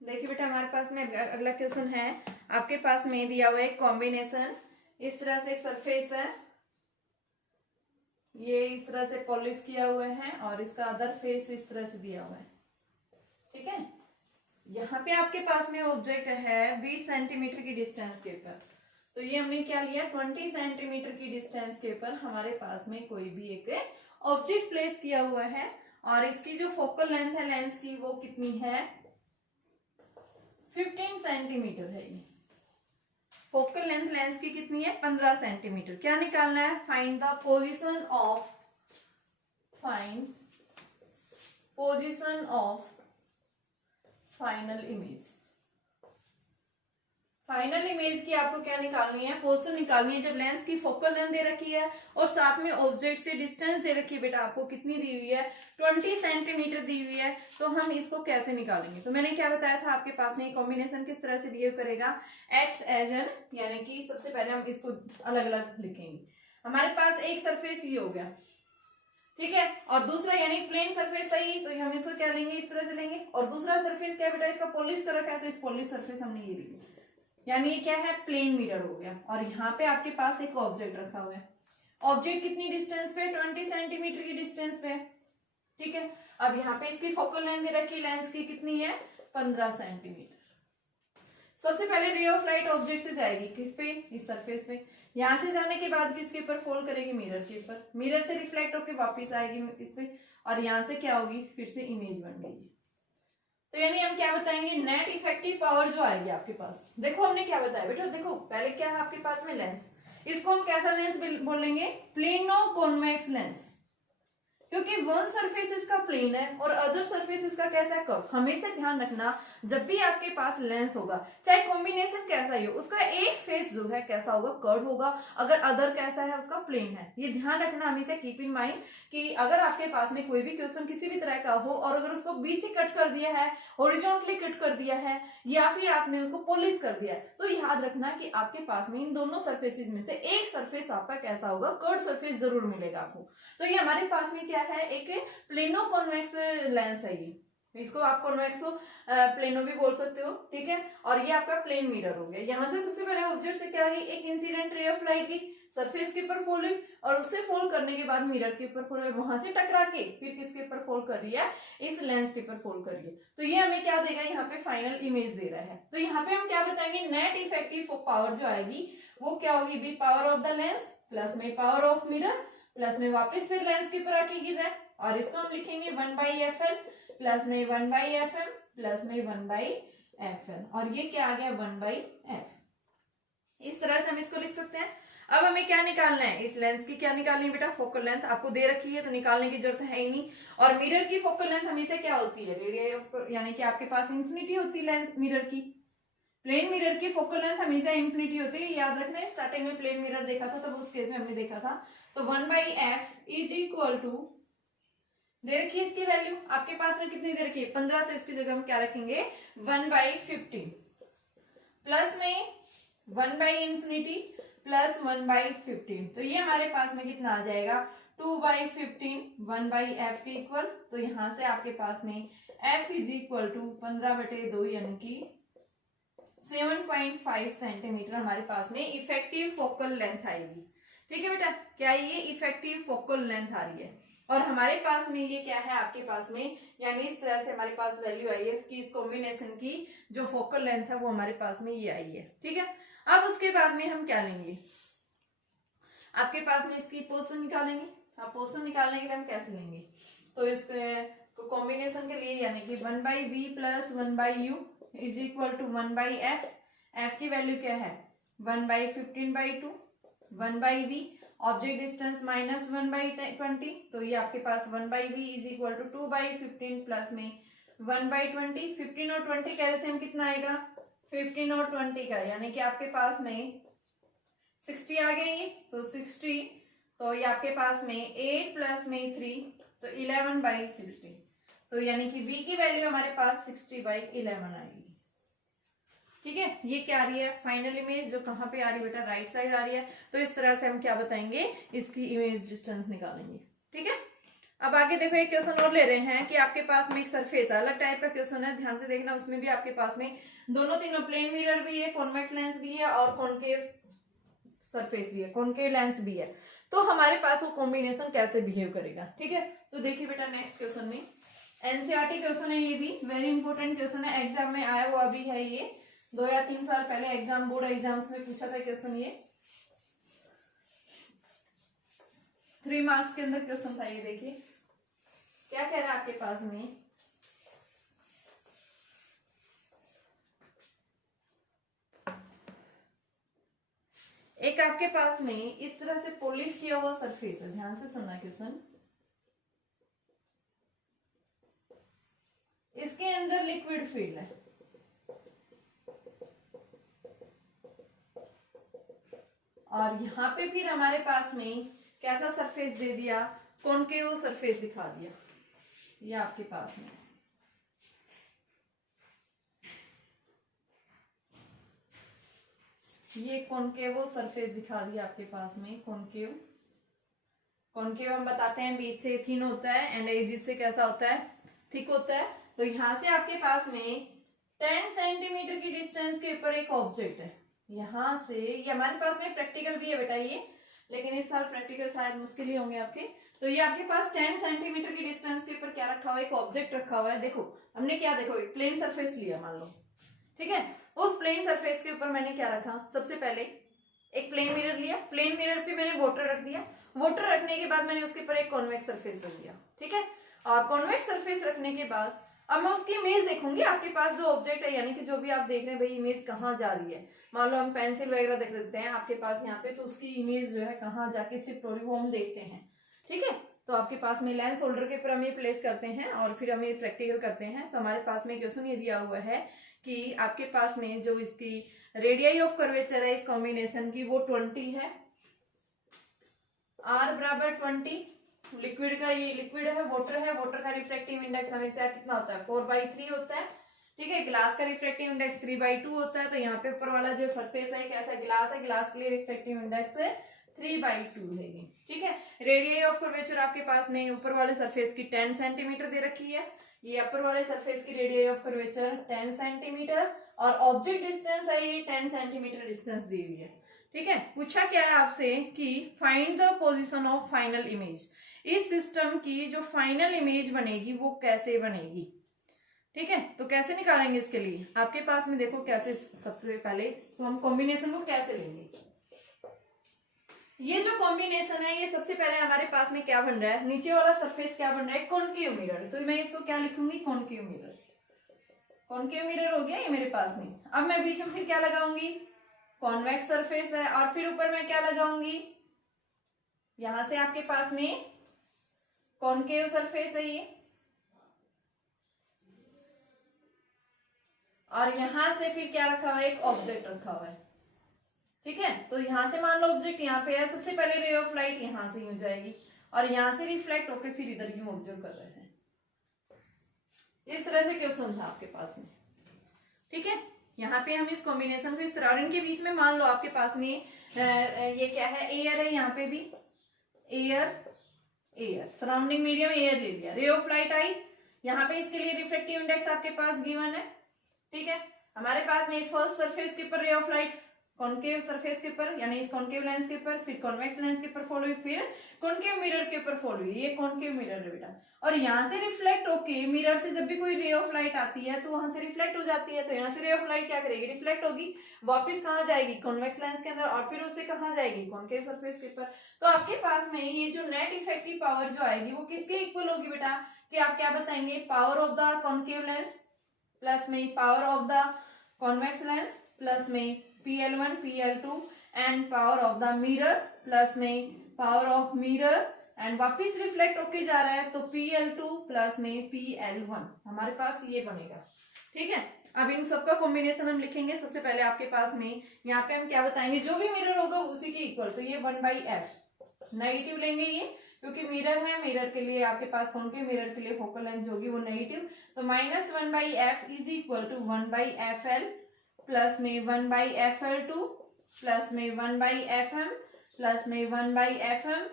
देखिए बेटा हमारे पास में अगला क्वेश्चन है, आपके पास में दिया हुआ है कॉम्बिनेशन, इस तरह से एक सरफेस है, ये इस तरह से पॉलिश किया हुआ है, और इसका अदर फेस इस तरह से दिया हुआ है। ठीक है, यहाँ पे आपके पास में ऑब्जेक्ट है 20 सेंटीमीटर की डिस्टेंस के ऊपर। तो ये हमने क्या लिया, 20 सेंटीमीटर की डिस्टेंस के ऊपर हमारे पास में कोई भी एक ऑब्जेक्ट प्लेस किया हुआ है, और इसकी जो फोकल लेंथ है लेंस की, वो कितनी है, 15 सेंटीमीटर है। ये फोकल लेंथ लेंस की कितनी है, 15 सेंटीमीटर। क्या निकालना है, find the position of final image. Final image की आपको क्या निकालनी है, पोजीशन निकालनी है, जब लेंस की फोकल लेंथ दे रखी है और साथ में ऑब्जेक्ट से डिस्टेंस दे रखी है। बेटा आपको कितनी दी हुई है, 20 सेंटीमीटर दी हुई है। तो हम इसको कैसे निकालेंगे, तो मैंने क्या बताया था, आपके पास में कॉम्बिनेशन किस तरह से बिहेव करेगा, एक्स एज एन, यानी कि सबसे पहले हम इसको अलग अलग लिखेंगे। हमारे पास एक सरफेस ये हो गया, ठीक है, और दूसरा यानी प्लेन सरफेस सही, तो हम इसको क्या लेंगे, इस तरह से लेंगे। और दूसरा सरफेस क्या है बेटा, इसका पॉलिश कर रखा है, तो इस पॉलिश सरफेस हमने ये ली, यानी ये क्या है, प्लेन मिरर हो गया। और यहाँ पे आपके पास एक ऑब्जेक्ट रखा हुआ है, ऑब्जेक्ट कितनी डिस्टेंस पे, 20 सेंटीमीटर की डिस्टेंस पे। ठीक है, अब यहाँ पे इसकी फोकल लेंथ दे रखी, लेंस की कितनी है, 15 सेंटीमीटर। सबसे पहले रे ऑफ लाइट ऑब्जेक्ट से जाएगी किस पे, इस सरफेस पे। यहाँ से जाने के बाद किसके ऊपर फॉल करेगी, मिरर के ऊपर। मिरर से रिफ्लेक्ट होकर वापिस आएगी इस पे, और यहाँ से क्या होगी, फिर से इमेज बन गई। तो यानी हम क्या बताएंगे, नेट इफेक्टिव पावर जो आएगी आपके पास। देखो हमने क्या बताया बेटा, देखो पहले क्या है आपके पास में लेंस, इसको हम कैसा लेंस बोलेंगे, प्लेनो कॉन्वेक्स लेंस, क्योंकि वन सरफेस इसका प्लेन है और अदर सरफेस इसका कैसा है, कर्व। हमेशा ध्यान रखना, जब भी आपके पास लेंस होगा, चाहे कॉम्बिनेशन कैसा ही हो, उसका एक फेस जो है कैसा होगा, कर्व होगा, अगर अदर कैसा है उसका प्लेन है। ये ध्यान रखना हमेशा, कीप इन माइंड कि अगर आपके पास में कोई भी क्वेश्चन किसी भी तरह का हो और अगर उसको बीच से कट कर दिया है, हॉरिजॉन्टली कट कर दिया है, या फिर आपने उसको पॉलिश कर दिया है, तो याद रखना कि आपके पास में इन दोनों सरफेसेस में से एक सरफेस आपका कैसा होगा, कर्व सरफेस जरूर मिलेगा आपको। तो ये हमारे पास में क्या है, एक प्लेनो कॉन्वेक्स लेंस है। ये इसको आप कॉन्वेक्सो प्लेनो भी बोल सकते हो, ठीक है। और ये आपका प्लेन मिरर हो गया। यहाँ से सबसे पहले ऑब्जेक्ट से क्या है, एक इंसिडेंट रे ऑफ लाइट की सरफेस के ऊपर फॉल हुई और उससे फॉल करने के बाद मिरर के ऊपर फॉल हुई, वहां से टकरा के फिर किसके ऊपर फॉल कर रही है, इस लेंस के ऊपर फॉल कर रही है। तो ये हमें क्या देगा, यहाँ पे फाइनल इमेज दे रहा है। तो यहाँ पे हम क्या बताएंगे, नेट इफेक्टिव पावर जो आएगी वो क्या होगी, P power of the lens plus में पावर ऑफ मिरर प्लस में वापस फिर लेंस के ऊपर आके गिर रहा है, और इसको हम लिखेंगे 1/FL प्लस में 1/FM प्लस में 1/FN, और ये क्या आ गया 1/F। इस तरह से हम इसको लिख सकते हैं। अब हमें क्या निकालना है, इस लेंस की क्या निकालनी है बेटा, फोकल लेंथ आपको दे रखी है तो निकालने की जरूरत है ही नहीं। और मिरर की फोकल लेंथ हमेशा क्या होती है, रेडियस, यानी कि आपके पास इंफिनिटी होती है लेंस मिरर की। प्लेन मिरर की फोकल लेंथ हमेशा इंफिनिटी होती है, याद रखना है। स्टार्टिंग में प्लेन मिरर देखा था तब उस केस में हमने देखा था। तो 1/F इज इक्वल टू, दे रखी है इसकी वैल्यू आपके पास में कितनी दे रखी है 15, तो इसकी जगह हम क्या रखेंगे 1/15 प्लस में 1/इंफिनिटी प्लस 1/15, तो ये हमारे पास में कितना आ जाएगा 2/15 1/F के इक्वल। तो यहां से आपके पास में F इज इक्वल टू 15/2 यानी कि 7.5 सेंटीमीटर हमारे पास में इफेक्टिव फोकल लेंथ आएगी। ठीक है बेटा, क्या ये इफेक्टिव फोकल लेंथ आ रही है, और हमारे पास में ये क्या है आपके पास में, यानी इस तरह से हमारे पास वैल्यू आई है कि इस कॉम्बिनेशन की जो फोकल लेंथ है वो हमारे पास में ये आई है। ठीक है, अब उसके बाद में हम क्या लेंगे, आपके पास में इसकी पोजीशन निकालेंगे। अब पोजीशन निकालने के लिए हम कैसे लेंगे, तो इस कॉम्बिनेशन के लिए यानी कि 1/V plus 1/U is equal to 1/F। F की वैल्यू क्या है 1/15/2 1/V, ऑब्जेक्ट डिस्टेंस माइनस 1/20, तो ये आपके पास 1/V is equal to 2/15 plus में 1/20। 15 और 20 का एलसीएम कितना आएगा 15 और 20 का, यानी कि आपके पास में 60 आ गई, तो 60, तो ये आपके पास में 8 प्लस में 3 तो 11/60, तो यानी कि V की वैल्यू हमारे पास 60/11 आएगी। ठीक है, ये क्या आ रही है फाइनल इमेज, जो कहाँ पे आ रही है बेटा राइट साइड आ रही है। तो इस तरह से हम क्या बताएंगे, इसकी इमेज डिस्टेंस निकालेंगे। ठीक है, अब आगे देखो एक क्वेश्चन और ले रहे हैं कि आपके पास में एक सरफेस अलग टाइप का क्वेश्चन है, ध्यान से देखना। उसमें भी आपके पास में दोनों तीनों प्लेन मिरर भी है, कॉन्वेक्स लेंस भी है और कॉनकेव सरफेस भी है, कॉनकेव लेंस भी है। तो हमारे पास वो कॉम्बिनेशन कैसे बिहेव करेगा। ठीक है, तो देखिए बेटा नेक्स्ट क्वेश्चन में एनसीईआरटी क्वेश्चन है, ये भी वेरी इंपॉर्टेंट क्वेश्चन है, एग्जाम में आया हुआ भी है। ये 2 या 3 साल पहले एग्जाम बोर्ड एग्जाम्स में पूछा था क्वेश्चन, ये 3 मार्क्स के अंदर क्वेश्चन था। ये देखिए क्या कह रहा है आपके पास में, एक आपके पास में इस तरह से पॉलिश किया हुआ सरफेस है, ध्यान से सुनना क्वेश्चन। इसके अंदर लिक्विड फील्ड है, और यहाँ पे फिर हमारे पास में कैसा सरफेस दे दिया, कॉनकेव सरफेस दिखा दिया। ये आपके पास में ये कॉनकेव सरफेस दिखा दिया आपके पास में। कॉनकेव, कॉनकेव हम बताते हैं बीच से थिन होता है एंड एजिस से कैसा होता है, थिक होता है। तो यहां से आपके पास में 10 सेंटीमीटर की डिस्टेंस के ऊपर एक ऑब्जेक्ट है, यहां से। ये हमारे पास में प्रैक्टिकल भी है बेटा ये, लेकिन इस साल प्रैक्टिकल शायद मुश्किल ही होंगे आपके। तो ये आपके पास 10 सेंटीमीटर की डिस्टेंस के ऊपर क्या रखा हुआ है, एक ऑब्जेक्ट रखा हुआ है। देखो हमने क्या, देखो एक प्लेन सरफेस लिया मान लो, ठीक है। उस प्लेन सरफेस के ऊपर मैंने क्या रखा, सबसे पहले एक प्लेन मिरर लिया, प्लेन मिरर पे मैंने वाटर रख दिया, वाटर रखने के बाद मैंने उसके ऊपर एक कॉन्वेक्स सरफेस रख दिया। ठीक है, और कॉन्वेक्स सरफेस रखने के बाद अब मैं उसकी इमेज देखूंगी। आपके पास जो ऑब्जेक्ट है, यानी कि जो भी आप देख रहे हैं भाई इमेज कहाँ जा रही है, मान लो हम पेंसिल वगैरह देख लेते हैं आपके पास यहाँ पे, तो उसकी इमेज जो है कहाँ जाके शिफ्ट हो रही है वो हम देखते हैं। ठीक है, तो आपके पास में लेंस होल्डर के ऊपर हम ये प्लेस करते हैं और फिर हम ये प्रैक्टिकल करते हैं। तो हमारे पास में क्वेश्चन ये दिया हुआ है कि आपके पास में जो इसकी रेडियस ऑफ कर्वेचर है इस कॉम्बिनेशन की वो 20 है, R बराबर 20। लिक्विड का ये लिक्विड है, वाटर का रिफ्रैक्टिव इंडेक्स हमेशा कितना होता है 4/3 होता है, ठीक है। ग्लास का रिफ्रैक्टिव इंडेक्स 3/2 होता है। तो यहाँ पे ऊपर वाला जो सरफेस है कैसा ग्लास है, ग्लास के लिए रिफ्रैक्टिव इंडेक्स 3/2 है, ठीक है। रेडियस ऑफ कर्वेचर आपके पास में ऊपर वाले सरफेस की 10 सेंटीमीटर दे रखी है, ये अपर वाले सरफेस की रेडियस ऑफ कर्वेचर 10 सेंटीमीटर और ऑब्जेक्ट डिस्टेंस है ये 10 सेंटीमीटर डिस्टेंस दी हुई है, ठीक है। पूछा क्या है आपसे कि find the position of final image, इस सिस्टम की जो फाइनल इमेज बनेगी वो कैसे बनेगी, ठीक है। तो कैसे निकालेंगे इसके लिए आपके पास में देखो कैसे, सबसे पहले तो हम कॉम्बिनेशन को कैसे लेंगे। ये जो कॉम्बिनेशन है ये सबसे पहले हमारे पास में क्या बन रहा है, नीचे वाला सरफेस क्या बन रहा है कॉनकेव मिरर। तो मैं इसको क्या लिखूंगी कॉनकेव मिरर, कॉनकेव मिरर हो गया ये मेरे पास में। अब मैं बीच में फिर क्या लगाऊंगी कॉन्वेक्स सरफेस है और फिर ऊपर मैं क्या लगाऊंगी, यहां से आपके पास में कॉनकेव सरफेस है ये और यहां से फिर क्या रखा हुआ है एक ऑब्जेक्ट रखा हुआ है, ठीक है। तो यहां से मान लो ऑब्जेक्ट यहाँ पे है, सबसे पहले रे ऑफ लाइट यहां से यूं जाएगी और यहां से रिफ्लेक्ट होकर फिर इधर यूं ऑब्जर्व कर रहे हैं। इस तरह से क्वेश्चन था आपके पास में, ठीक है। यहाँ पे हम इस कॉम्बिनेशन को इस तरह, और इनके बीच में मान लो आपके पास में ये क्या है एयर है, यहाँ पे भी एयर सराउंडिंग मीडियम एयर ले लिया, रे ऑफ लाइट आई, यहाँ पे इसके लिए रिफ्लेक्टिव इंडेक्स आपके पास गिवन है, ठीक है। हमारे पास में फर्स्ट सरफेस के ऊपर रे ऑफ लाइट कॉनकेव सरफेस के ऊपर यानी इस कॉनकेव लेंस के ऊपर, फिर कॉन्वेक्स लेंस के ऊपर फॉलो हुई, फिर कॉनकेव मिरर के ऊपर फॉलो हुई, ये कॉनकेव मिरर है बेटा। और यहाँ से रिफ्लेक्ट होके मिरर से जब भी कोई रे ऑफ लाइट आती है तो वहां से रिफ्लेक्ट हो जाती है, तो यहाँ से रे ऑफ लाइट क्या करेगी रिफ्लेक्ट होगी, वापस कहाँ जाएगी कॉन्वेक्स लेंस के अंदर और फिर उससे कहाँ जाएगी कॉनकेव सरफेस के ऊपर। तो आपके पास में ये जो नेट इफेक्टिव पावर जो आएगी वो किसके इक्वल होगी बेटा, कि आप क्या बताएंगे power of the concave lens plus में power of the convex lens plus में PL1 PL2 and power of the mirror plus में पावर ऑफ मिरर एंड वापिस रिफ्लेक्ट होके जा रहा है तो PL2 प्लस में PL1 हमारे पास ये बनेगा, ठीक है। अब इन सबका कॉम्बिनेशन हम लिखेंगे। सबसे पहले आपके पास में यहाँ पे हम क्या बताएंगे, जो भी मिरर होगा उसी के इक्वल, तो ये 1/f नेगेटिव लेंगे ये क्योंकि मिरर है, मिरर के लिए आपके पास कॉनकेव मिरर के लिए फोकल लेंथ होगी वो नेगेटिव, तो -1/f is equal to 1/fl plus में 1/fl2 प्लस में 1/fm प्लस में 1/fm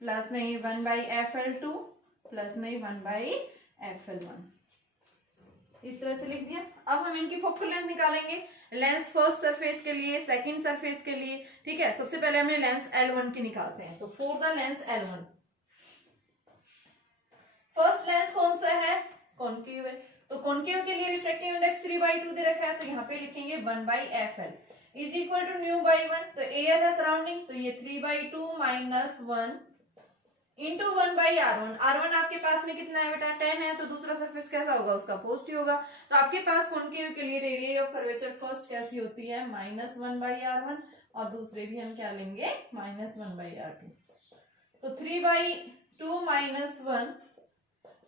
प्लस में 1/fl2 प्लस में 1/fl1, इस तरह से लिख दिया। अब हम इनकी फोकल लेंथ निकालेंगे, लेंस फर्स्ट सरफेस के लिए, सेकंड सरफेस के लिए, ठीक है। सबसे पहले हमें लेंस L1 की निकालते हैं, तो for the lens L1 first lens कौन सा है कॉनकेव है, तो कॉनकेव के लिए रिफ्रैक्टिव इंडेक्स 3/2 दे रखा है, तो यहाँ पे लिखेंगे 1/fl इज इक्वल टू न्यू बाई 1, तो एयर है सराउंडिंग तो ये 3/2 माइनस 1 इंटू 1/r1, r1 आपके पास में कितना है बेटा 10 है, तो दूसरा सरफेस कैसा होगा उसका पॉजिटिव होगा। तो आपके पास कॉनकेव के लिए रेडियस ऑफ कर्वेचर फर्स्ट कैसी होती है -1/r1 और दूसरे भी हम क्या लेंगे -1/r2, तो 3/2 माइनस 1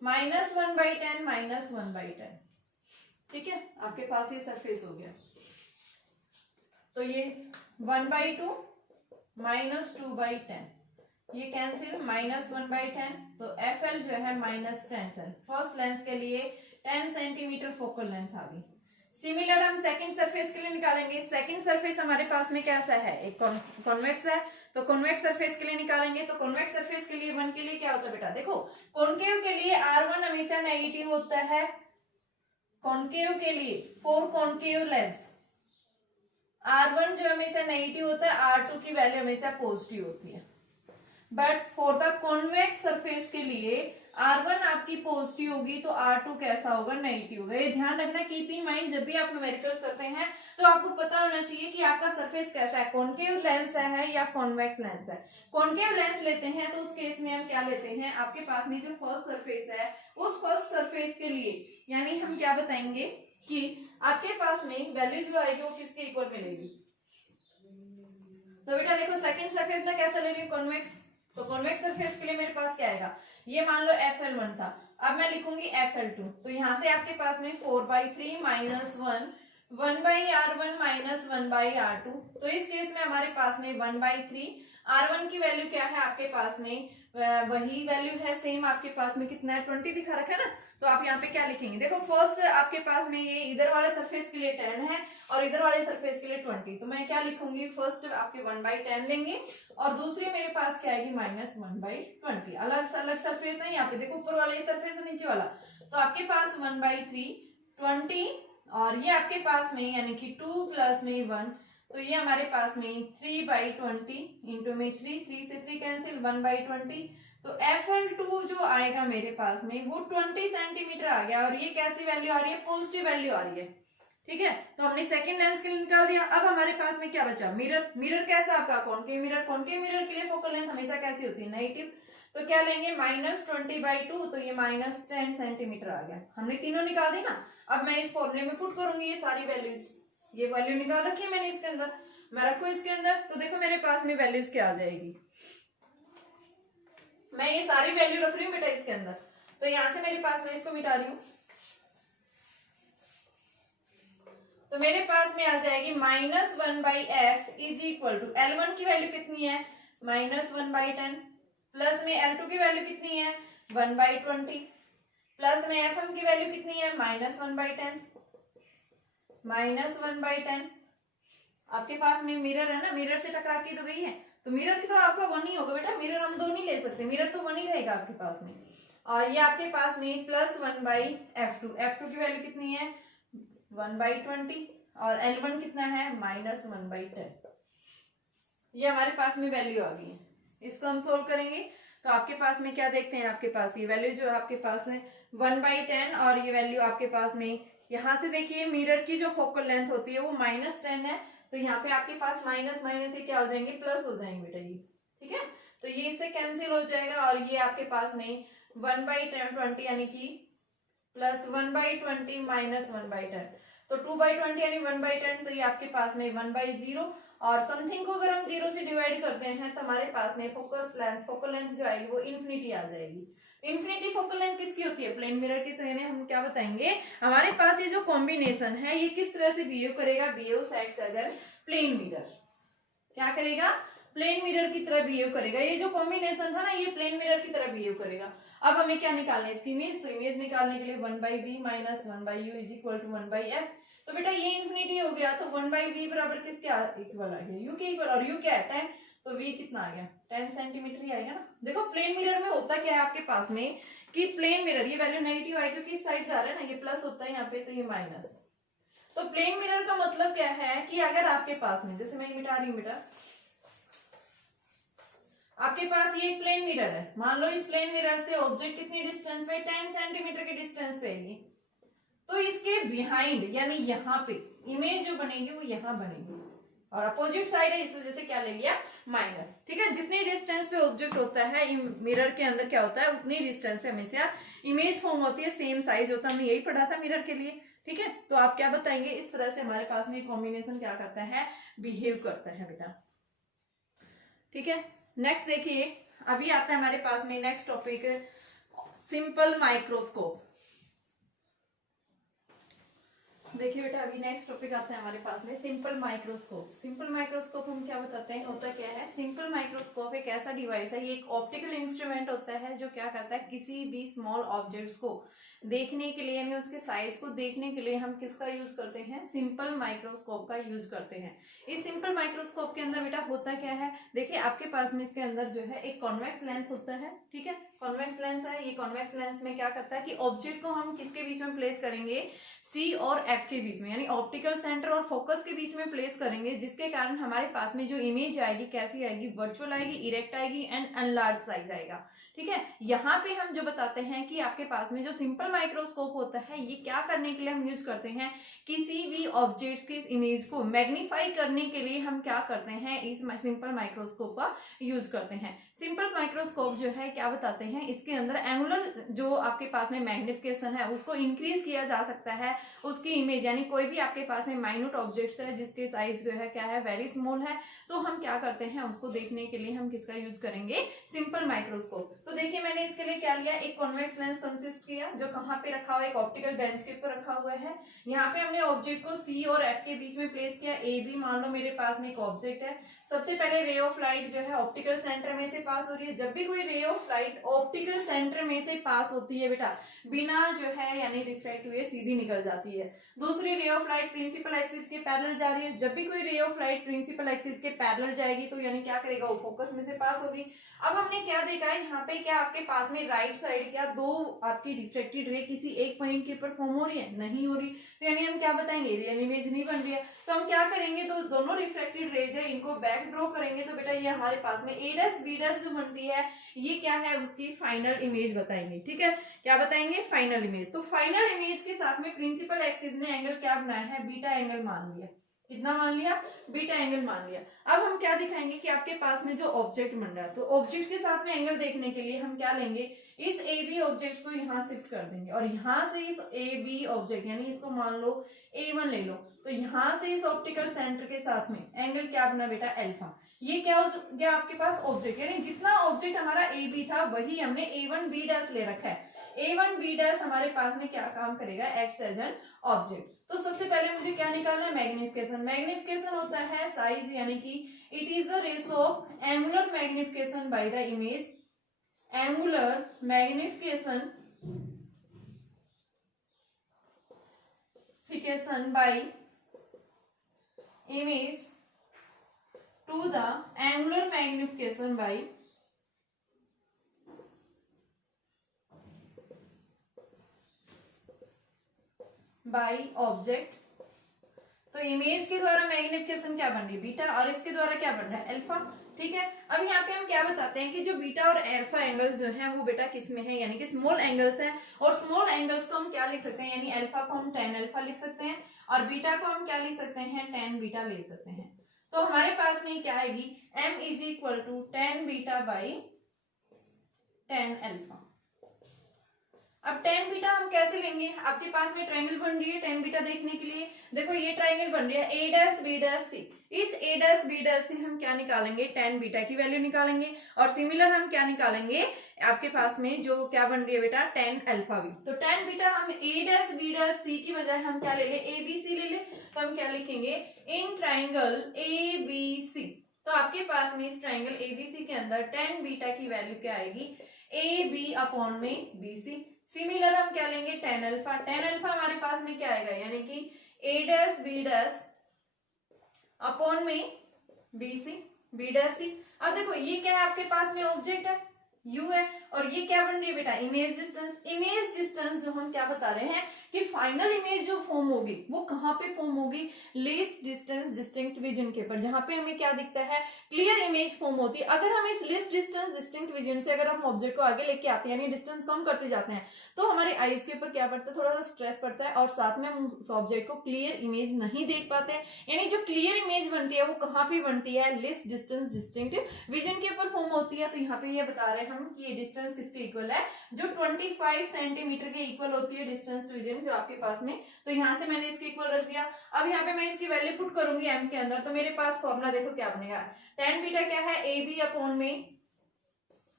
-1/10 -1/10, ठीक है। आपके पास ये सरफेस हो गया, तो ये 1/2 -2/10 ये कैंसिल -1/10, तो FL जो है -10 फर्स्ट लेंस के लिए 10 सेंटीमीटर फोकल लेंथ आ गई। सिमिलर हम सेकंड सरफेस के लिए निकालेंगे। सेकंड सरफेस हमारे पास में कैसा है एक कॉन्वेक्स है, तो कॉन्वेक्स सरफेस के लिए निकालेंगे, तो कॉन्वेक्स सरफेस के लिए 1 के लिए क्या होता है बेटा, देखो कॉनकेव के लिए R1 हमेशा नेगेटिव होता है, कॉनकेव के लिए फॉर कॉनकेव लेंस R1 जो हमेशा नेगेटिव होता है, R2 की वैल्यू हमेशा पॉजिटिव होती है, but for the convex surface के लिए R1 आपकी पॉजिटिव होगी तो R2 कैसा होगा नेगेटिव होगा। ये ध्यान रखना, कीप इन माइंड जब भी आप न्यूमेरिकल्स करते हैं तो आपको पता होना चाहिए कि आपका सरफेस कैसा है, कॉनकेव लेंस है या कॉन्वेक्स लेंस है। कॉनकेव लेंस लेते हैं तो उस केस में हम क्या लेते हैं, आपके पास में जो फर्स्ट सरफेस है उस फर्स्ट सरफेस के लिए यानी हम क्या बताएंगे कि आपके पास में वैल्यू जो आएगी वो किसके इक्वल मिलेगी। तो बेटा देखो सेकंड सरफेस में कैसा ले रही हूँ कॉन्वेक्स, तो कॉन्वेक्स सरफेस के लिए मेरे पास क्या आएगा, ये मान लो FL1 था, अब मैं लिखूंगी FL2, तो यहाँ से आपके पास में 4/3 माइनस 1/R1 माइनस 1/R2, तो इस केस में हमारे पास में 1/3, R1 की वैल्यू क्या है आपके पास में, वही वैल्यू है सेम आपके पास में, कितना है 20 दिखा रखा है ना, तो आप यहाँ पे क्या लिखेंगे, देखो फर्स्ट आपके पास में ये इधर वाले सरफेस के लिए 10 है और इधर वाले सरफेस के लिए 20, तो मैं क्या लिखूंगी, फर्स्ट आपके 1/10 लेंगे और दूसरी मेरे पास क्या आएगी माइनस 1/20, अलग अलग सरफेस है यहाँ पे, देखो ऊपर वाला ये सरफेस है नीचे वाला, तो आपके पास 1/3 20 और ये आपके पास में यानी कि 2 प्लस में 1, तो ये हमारे पास में 3/20 इंटू में 3 से 3 कैंसिल 1/20, तो FL2 जो आएगा मेरे पास में वो 20 सेंटीमीटर आ गया और ये कैसी वैल्यू आ रही है, पॉजिटिव वैल्यू आ रही है। ठीक है, तो हमने सेकंड लेंस के लिए निकाल दिया। अब हमारे पास में क्या बचा, मिरर। मिरर कैसा आपका, कॉनकेव मिरर। कॉनकेव मिरर के लिए फोकल लेंथ हमेशा कैसी होती है, नेगेटिव, तो क्या लेंगे -20/2, तो ये -10 सेंटीमीटर आ गया। हमने तीनों निकाल दी ना, अब मैं इस फॉर्मूले में पुट करूंगी ये सारी वैल्यूज, ये वैल्यू निकाल रखी है मैंने इसके अंदर, मैं रखू इसके अंदर, तो देखो मेरे पास में वैल्यूज क्या आ जाएगी, मैं ये सारी वैल्यू रख रही हूँ बेटा इसके अंदर, तो यहां से मेरे पास मैं इसको मिटा रही हूँ, तो मेरे पास में आ जाएगी -1/f is equal to L1 की वैल्यू कितनी है -1/10, प्लस में L2 की वैल्यू कितनी है 1/20, प्लस में FM की वैल्यू कितनी है -1/10, -1/10। आपके पास में मिरर है ना, मिरर से टकरा के तो गई है, तो मिरर की तो आपका 1 ही होगा बेटा, मिरर हम 2 नहीं ले सकते, मिरर तो 1 ही रहेगा आपके पास में। और ये आपके पास में +1/f2, F2 की वैल्यू कितनी है 1/20 और L1 कितना है -1/10, ये हमारे पास में वैल्यू आ गई है। इसको हम सोल्व करेंगे तो आपके पास में क्या देखते हैं, आपके पास ये वैल्यू जो आपके पास है 1/10 और ये वैल्यू आपके पास में, यहाँ से देखिए मिरर की जो फोकल लेंथ होती है वो -10 है, तो यहाँ पे आपके पास माइनस माइनस ये क्या हो जाएंगे, प्लस हो जाएंगे बेटा ये। ठीक है, तो ये इससे कैंसिल हो जाएगा और ये आपके पास में 1/20 यानी कि +1/20 -1/10, तो 2/20 यानी 1/10, तो ये आपके पास में 1/0 और समथिंग को अगर हम 0 से डिवाइड करते हैं तो हमारे पास में फोकल लेंथ जो आएगी वो इन्फिनिटी आ जाएगी। इन्फिनिटी फोकल लेंथ किसकी होती है, प्लेन मिरर की। तो यानी हम क्या बताएंगे, हमारे पास ये जो कॉम्बिनेशन है ये किस तरह से बिहेव करेगा, behave acts as plane mirror. क्या करेगा, प्लेन मिरर की तरह बिहेव करेगा। ये जो कॉम्बिनेशन था ना ये प्लेन मिरर की तरह बिहेव करेगा। अब हमें क्या निकालना है, इसकी इमेज। तो इमेज निकालने के लिए 1/b minus 1/u is equal to 1/f। तो बेटा ये इन्फिनिटी हो गया तो 1/v बराबर किसके इक्वल आ गया, u के इक्वल। और u क्या है 10, तो v कितना आ गया 10 सेंटीमीटर ही आएगा ना। देखो प्लेन मिरर में होता क्या है आपके पास में कि प्लेन मिरर ये वैल्यू नेगेटिव आएगी क्योंकि इस साइड जा रहा है ना, ये प्लस होता है यहाँ पे तो ये माइनस। तो प्लेन मिरर का मतलब क्या है कि अगर आपके पास में, जैसे मैं ये मिटा रही हूँ बेटा, आपके पास ये एक प्लेन मिरर है, मान लो इस प्लेन मिरर से ऑब्जेक्ट कितनी डिस्टेंस पे 10 सेंटीमीटर के डिस्टेंस पे है, तो इसके बिहाइंड यानी यहाँ पे इमेज जो बनेगी वो यहाँ बनेगी और अपोजिट साइड है इस वजह से क्या ले लिया माइनस। ठीक है, जितनी डिस्टेंस पे ऑब्जेक्ट होता है मिरर के अंदर क्या होता है उतनी डिस्टेंस पे हमेशा इमेज फॉर्म होती है, सेम साइज होता है। हमने यही पढ़ा था मिरर के लिए। ठीक है, तो आप क्या बताएंगे, इस तरह से हमारे पास में कॉम्बिनेशन क्या करता है, बिहेव करता है बेटा। ठीक है, नेक्स्ट देखिए, अभी आता है हमारे पास में नेक्स्ट टॉपिक सिंपल माइक्रोस्कोप। देखिए बेटा अभी नेक्स्ट टॉपिक आता है हमारे पास में सिंपल माइक्रोस्कोप। सिंपल माइक्रोस्कोप हम क्या बताते हैं, होता क्या है, सिंपल माइक्रोस्कोप एक ऐसा डिवाइस है, ये एक ऑप्टिकल इंस्ट्रूमेंट होता है जो क्या करता है, किसी भी स्मॉल ऑब्जेक्ट्स को देखने के लिए यानी उसके साइज को देखने के लिए हम किसका यूज करते हैं, सिंपल माइक्रोस्कोप का यूज करते हैं। इस सिंपल माइक्रोस्कोप के अंदर बेटा होता क्या है, देखिए आपके पास में इसके अंदर जो है एक कॉन्वेक्स लेंस होता है। ठीक है, कॉन्वेक्स लेंस है, ये कॉन्वेक्स लेंस में क्या करता है कि ऑब्जेक्ट को हम किसके बीच में प्लेस करेंगे, सी और एफ के बीच में, यानी ऑप्टिकल सेंटर और फोकस के बीच में प्लेस करेंगे, जिसके कारण हमारे पास में जो इमेज आएगी कैसी आएगी, वर्चुअल आएगी, इरेक्ट आएगी एंड अनलार्ज साइज आएगा। ठीक है, यहाँ पे हम जो बताते हैं कि आपके पास में जो सिंपल माइक्रोस्कोप होता है ये क्या करने के लिए हम यूज करते हैं, किसी भी ऑब्जेक्ट्स की इमेज को मैग्नीफाई करने के लिए हम क्या करते हैं, इस सिंपल माइक्रोस्कोप का यूज करते हैं। सिंपल माइक्रोस्कोप जो है क्या बताते हैं, इसके अंदर एंगुलर जो आपके पास में मैग्निफिकेशन है उसको इंक्रीज किया जा सकता है, उसकी इमेज, यानी कोई भी आपके पास में माइन्यूट ऑब्जेक्ट्स है जिसके साइज जो है क्या है वेरी स्मॉल है, तो हम क्या करते हैं उसको देखने के लिए हम किसका यूज करेंगे, सिंपल माइक्रोस्कोप। तो देखिए मैंने इसके लिए क्या लिया, एक कॉन्वेक्स लेंस कंसिस्ट किया जो कहाँ पे रखा हुआ है, एक ऑप्टिकल बेंच के ऊपर रखा हुआ है। यहाँ पे हमने ऑब्जेक्ट को सी और एफ के बीच में प्लेस किया। ए बी मान लो मेरे पास में एक ऑब्जेक्ट है, सबसे पहले रे ऑफ लाइट जो है ऑप्टिकल सेंटर में से पास हो रही है। जब भी कोई ray of light optical centre में से पास होती है बेटा, बिना जो है यानी रिफ्लेक्ट हुए सीधी निकल जाती है। दूसरी ray of light principal axis के पैरेलल जा रही है। जब भी कोई ray of light principal axis के पैरेलल जाएगी तो यानी क्या करेगा, वो फोकस में से पास होगी। अब हमने क्या देखा है यहाँ पे, क्या आपके पास में राइट साइड क्या दो आपकी रिफ्लेक्टेड रे किसी एक पॉइंट के ऊपर फॉर्म हो रही है, नहीं हो रही, तो यानी हम क्या बताएंगे, रियल इमेज नहीं बन रही है। तो हम क्या करेंगे, तो दोनों रिफ्लेक्टेड रेज है इनको बैक ड्रॉ करेंगे, तो बेटा ये हमारे पास में ए डैश बी डैश जो बनती है ये क्या है, उसकी फाइनल इमेज बताएंगे। ठीक है, क्या बताएंगे, फाइनल इमेज। तो फाइनल इमेज के साथ में प्रिंसिपल एक्सिस ने एंगल क्या बनाया है, बीटा एंगल मान लिया। कितना मान लिया, बीटा एंगल मान लिया। अब हम क्या दिखाएंगे कि आपके पास में जो ऑब्जेक्ट बन रहा है, तो ऑब्जेक्ट के साथ में एंगल देखने के लिए हम क्या लेंगे, इस ए बी ऑब्जेक्ट को यहाँ शिफ्ट कर देंगे और यहाँ से इस ए बी ऑब्जेक्ट यानी इसको मान लो A1 ले लो, तो यहाँ से इस ऑप्टिकल सेंटर के साथ में एंगल क्या बना बेटा, अल्फा। ये क्या हो गया आपके पास ऑब्जेक्ट, यानी जितना ऑब्जेक्ट हमारा ए बी था वही हमने A1 B डैश ले रखा है। A1 B डैश हमारे पास में क्या काम करेगा, एक्ट्स एज एन ऑब्जेक्ट। तो सबसे पहले मुझे क्या निकालना है, मैग्निफिकेशन। मैग्निफिकेशन होता है साइज, यानी कि it is the ratio of angular magnification by the image, angular magnification by image to the angular magnification by object. तो इमेज के द्वारा मैग्निफिकेशन क्या बन रही है, बीटा, और इसके द्वारा क्या बन रहा है, अल्फा। ठीक है, अब यहाँ पे हम क्या बताते हैं कि जो बीटा और अल्फा एंगल्स जो हैं वो बेटा किस में है, यानी कि स्मॉल एंगल्स हैं, और स्मॉल एंगल्स को हम क्या लिख सकते हैं, यानी अल्फा को हम tan अल्फा लिख सकते हैं और बीटा को हम क्या लिख सकते हैं, tan बीटा ले सकते हैं। तो हमारे पास में क्या आएगी, m is equal to tan beta by tan alpha. अब tan बीटा हम कैसे लेंगे, आपके पास में ट्रायंगल बन रही है tan बीटा देखने के लिए, देखो ये ट्रायंगल बन रही है a dash b dash c। इस a डैश b डैश से हम क्या निकालेंगे, tan बीटा की वैल्यू निकालेंगे, और सिमिलर हम क्या निकालेंगे, आपके पास में जो क्या बन रही है बेटा, tan अल्फा भी। तो tan बीटा हम a dash b dash c की बजाय हम क्या ले ले, a b c ले ले, तो हम क्या लिखेंगे, in triangle a b c। तो आपके पास में इस ट्रायंगल a b c के अंदर tan बीटा की वैल्यू क्या आएगी, a b अपॉन में b c। सिमिलर हम क्या लेंगे, tan अल्फा। tan अल्फा हमारे पास में क्या आएगा, यानी कि a dash b dash upon में b c, b dash c। अब देखो ये क्या है, आपके पास में ऑब्जेक्ट है u है, और ये क्या बन रही है बेटा, इमेज डिस्टेंस। इमेज डिस्टेंस जो हम क्या बता रहे हैं कि फाइनल इमेज जो फॉर्म होगी वो कहाँ पे फॉर्म होगी, लीस्ट डिस्टेंस डिस्टिंक्ट विजन के ऊपर, जहां पे हमें क्या दिखता है, क्लियर इमेज फॉर्म होती है। अगर हम इस लीस्ट डिस्टेंस डिस्टिंक्ट विजन से अगर हम ऑब्जेक्ट को आगे लेके आते हैं, यानी डिस्टेंस कम करते जाते हैं, तो हमारे आईज के ऊपर क्या पड़ता है, थोड़ा सा स्ट्रेस पड़ता है, और साथ में हम उस ऑब्जेक्ट को क्लियर इमेज नहीं देख पाते हैं। यानी जो क्लियर इमेज बनती है वो कहाँ पे बनती है, लीस्ट डिस्टेंस डिस्टिंक्ट विजन के ऊपर फॉर्म होती है। तो यहाँ पे ये बता रहे हैं हम कि ये डिस्टेंस किसके इक्वल है, जो 25 सेंटीमीटर के इक्वल होती है डिस्टेंस विजन जो आपके पास में। तो यहाँ से मैंने इसके इक्वल रख दिया। अब यहाँ पे मैं इसकी वैल्यू पुट करूंगी m के अंदर, तो मेरे पास फॉर्मूला देखो क्या बनेगा, tan बीटा क्या है, a b अपॉन में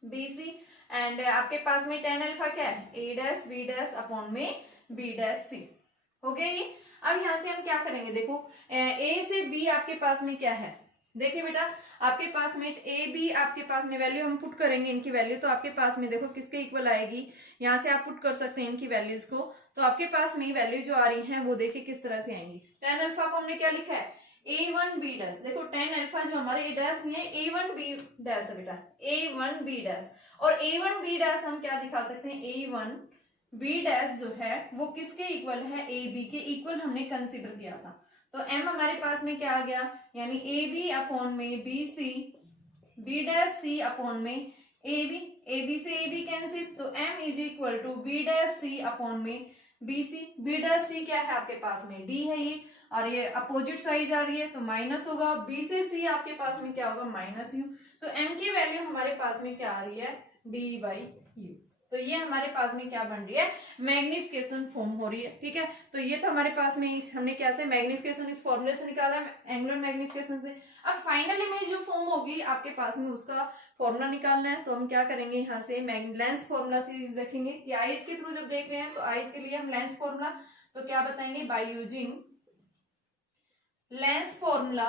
b c, एंड आपके पास में tan अल्फा क्या है, a dash b dash upon में b डैश c। हो गया ये। अब यहाँ से हम क्या करेंगे, देखो a से b आपके पास में क्या है, देखिए बेटा आपके पास में ए बी, आपके पास में वैल्यू हम पुट करेंगे इनकी वैल्यू, तो आपके पास में देखो किसके इक्वल आएगी, यहाँ से आप पुट कर सकते हैं इनकी वैल्यूज को। तो आपके पास में वैल्यू जो आ रही है वो देखिए किस तरह से आएंगी। tan अल्फा को हमने क्या लिखा है, a1 b डैश। देखो tan अल्फा जो हमारे a डैश नहीं है, a1 b डैश है बेटा, a1 b डैश। और a1 b डैश हम क्या दिखा सकते हैं, a1 b डैश जो है वो किसके इक्वल है, a b के इक्वल हमने कंसिडर किया था। तो m हमारे पास में क्या आ गया, यानी ए बी अपॉन में B C, B dash C upon में ए बी से ए बी कैंसिल, तो m is equal to B dash C upon में BC, B डैश C क्या है आपके पास में D है ये, और ये अपोजिट साइड जा रही है तो माइनस होगा, B से C आपके पास में क्या होगा माइनस U। तो M की वैल्यू हमारे पास में क्या आ रही है D/U। तो ये हमारे पास में क्या बन रही है, मैग्निफिकेशन फॉर्म हो रही है। ठीक है, तो ये तो हमारे पास में हमने क्या से मैग्निफिकेशन इस फॉर्मूले से निकाला है, एंगुलर मैग्निफिकेशन से। अब फाइनल इमेज जो फॉर्म होगी आपके पास में उसका फॉर्मूला निकालना है। तो हम क्या करेंगे, यहाँ से लेंस फॉर्मूला से यूज रखेंगे कि आईज के थ्रू जब देख रहे हैं तो आईज के लिए हम लेंस फॉर्मूला तो क्या बताएंगे, by using lens formula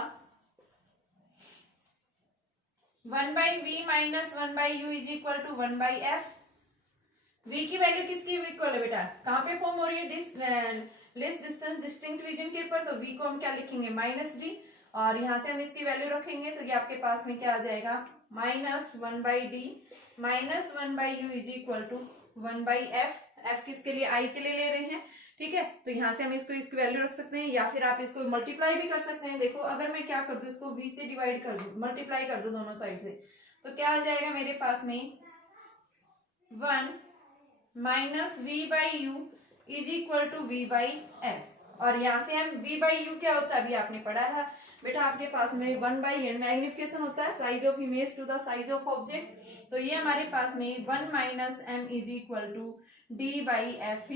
1/v minus 1/u is equal to 1/f। v की वैल्यू किसकी इक्वल है बेटा, कहाँ पे फॉर्म हो रही है, लेस डिस्टेंस डिस्टिंक्ट रीजन के ऊपर, तो v को हम क्या लिखेंगे -d, और यहाँ से हम इसकी वैल्यू रखेंगे तो ये आपके पास में क्या आ जाएगा -1/d minus 1/u is equal to 1/f। f किसके लिए, i के लिए ले रहे हैं। ठीक है, तो यहाँ से हम इसकी वैल्यू रख सकते हैं, या फिर आप इसको मल्टीप्लाई भी कर सकते हैं। देखो अगर मैं क्या कर दूं, इसको v से डिवाइड कर दूं, मल्टीप्लाई कर दूं दोनों साइड से, तो क्या आ जाएगा मेरे पास में 1 minus v/u is equal to v/f। और यहाँ से हम v/u क्या होता है, अभी आपने पढ़ा है बेटा, आपके पास में 1/n मैग्निफिकेशन होता है, size of image to the size of object. तो ये हमारे पास में 1 minus m is equal to d/f।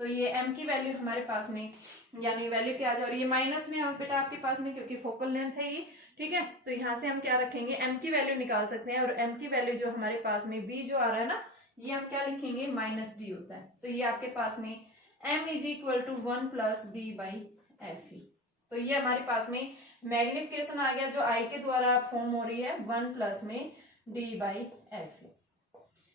तो ये m की वैल्यू हमारे पास में, यानी वैल्यू क्या आ जा रही है माइनस में बेटा आपके पास में, क्योंकि फोकल लेंथ है ये। ठीक है, तो यहाँ से हम क्या रखेंगे, m की वैल्यू निकाल सकते हैं, और m की वैल्यू जो हमारे पास में v जो आ रहा है ना, ये हम क्या लिखेंगे -d होता है। तो ये आपके पास में m is equal to 1 plus d/f। तो ये हमारे पास में मैग्निफिकेशन आ गया जो i के द्वारा फॉर्म हो रही है 1 प्लस में d/f।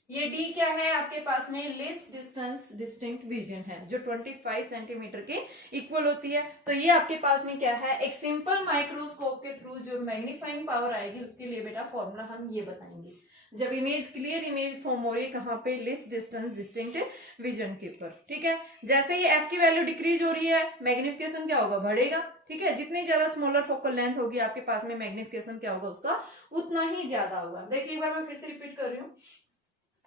ये d क्या है आपके पास में, लेस डिस्टेंस डिस्टिंक्ट विजन है, जो 25 सेंटीमीटर के इक्वल होती है। तो ये आपके पास में क्या है, एक सिंपल माइक्रोस्कोप के थ्रू जो मैग्नीफाइंग पावर आएगी उसके लिए बेटा फॉर्मूला हम ये बताएंगे, जब इमेज क्लियर इमेज फॉर्म हो रही है कहाँ पे, लेस डिस्टेंस डिस्टिंक्ट विजन के ऊपर। ठीक है, जैसे ही f की वैल्यू डिक्रीज हो रही है मैग्निफिकेशन क्या होगा, बढ़ेगा। ठीक है, जितनी ज्यादा स्मॉलर फोकल लेंथ होगी आपके पास में मैग्निफिकेशन क्या होगा उसका उतना ही ज्यादा होगा। देखिए एक बार मैं फिर से रिपीट कर रही हूँ।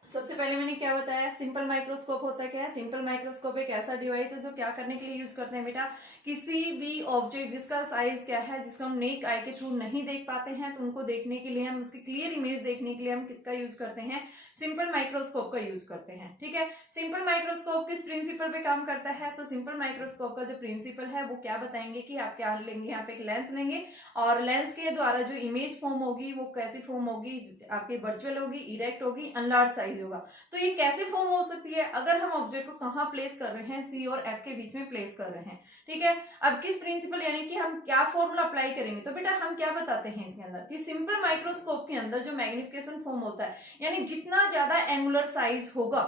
सबसे पहले मैंने क्या बताया, सिंपल माइक्रोस्कोप होता है क्या है, सिंपल माइक्रोस्कोप एक ऐसा डिवाइस है जो क्या करने के लिए यूज करते हैं बेटा, किसी भी ऑब्जेक्ट जिसका साइज क्या है, जिसको हम नेक आई के थ्रू नहीं देख पाते हैं, तो उनको देखने के लिए हम उसकी क्लियर इमेज देखने के लिए हम किसका यूज करते हैं, सिंपल माइक्रोस्कोप का यूज करते हैं। ठीक है, सिंपल माइक्रोस्कोप किस प्रिंसिपल पे काम करता है, तो सिंपल माइक्रोस्कोप का जो प्रिंसिपल है वो क्या बताएंगे कि आप क्या लेंगे, यहाँ पे एक लेंस लेंगे, और लेंस के द्वारा जो इमेज फॉर्म होगी वो कैसी फॉर्म होगी, आपकी वर्चुअल होगी, इरेक्ट होगी, अनलार्ज साइज होगा। तो ये कैसे फॉर्म हो सकती है, अगर हम ऑब्जेक्ट को कहाँ प्लेस कर रहे हैं, सी और एफ के बीच में प्लेस कर रहे हैं। ठीक है, अब किस प्रिंसिपल यानी कि हम क्या फॉर्मूला अप्लाई करेंगे, तो बेटा हम क्या बताते हैं इसके अंदर कि सिंपल माइक्रोस्कोप के अंदर जो मैग्निफिकेशन फॉर्म होता है, यानी जितना ज्यादा एंगुलर साइज होगा,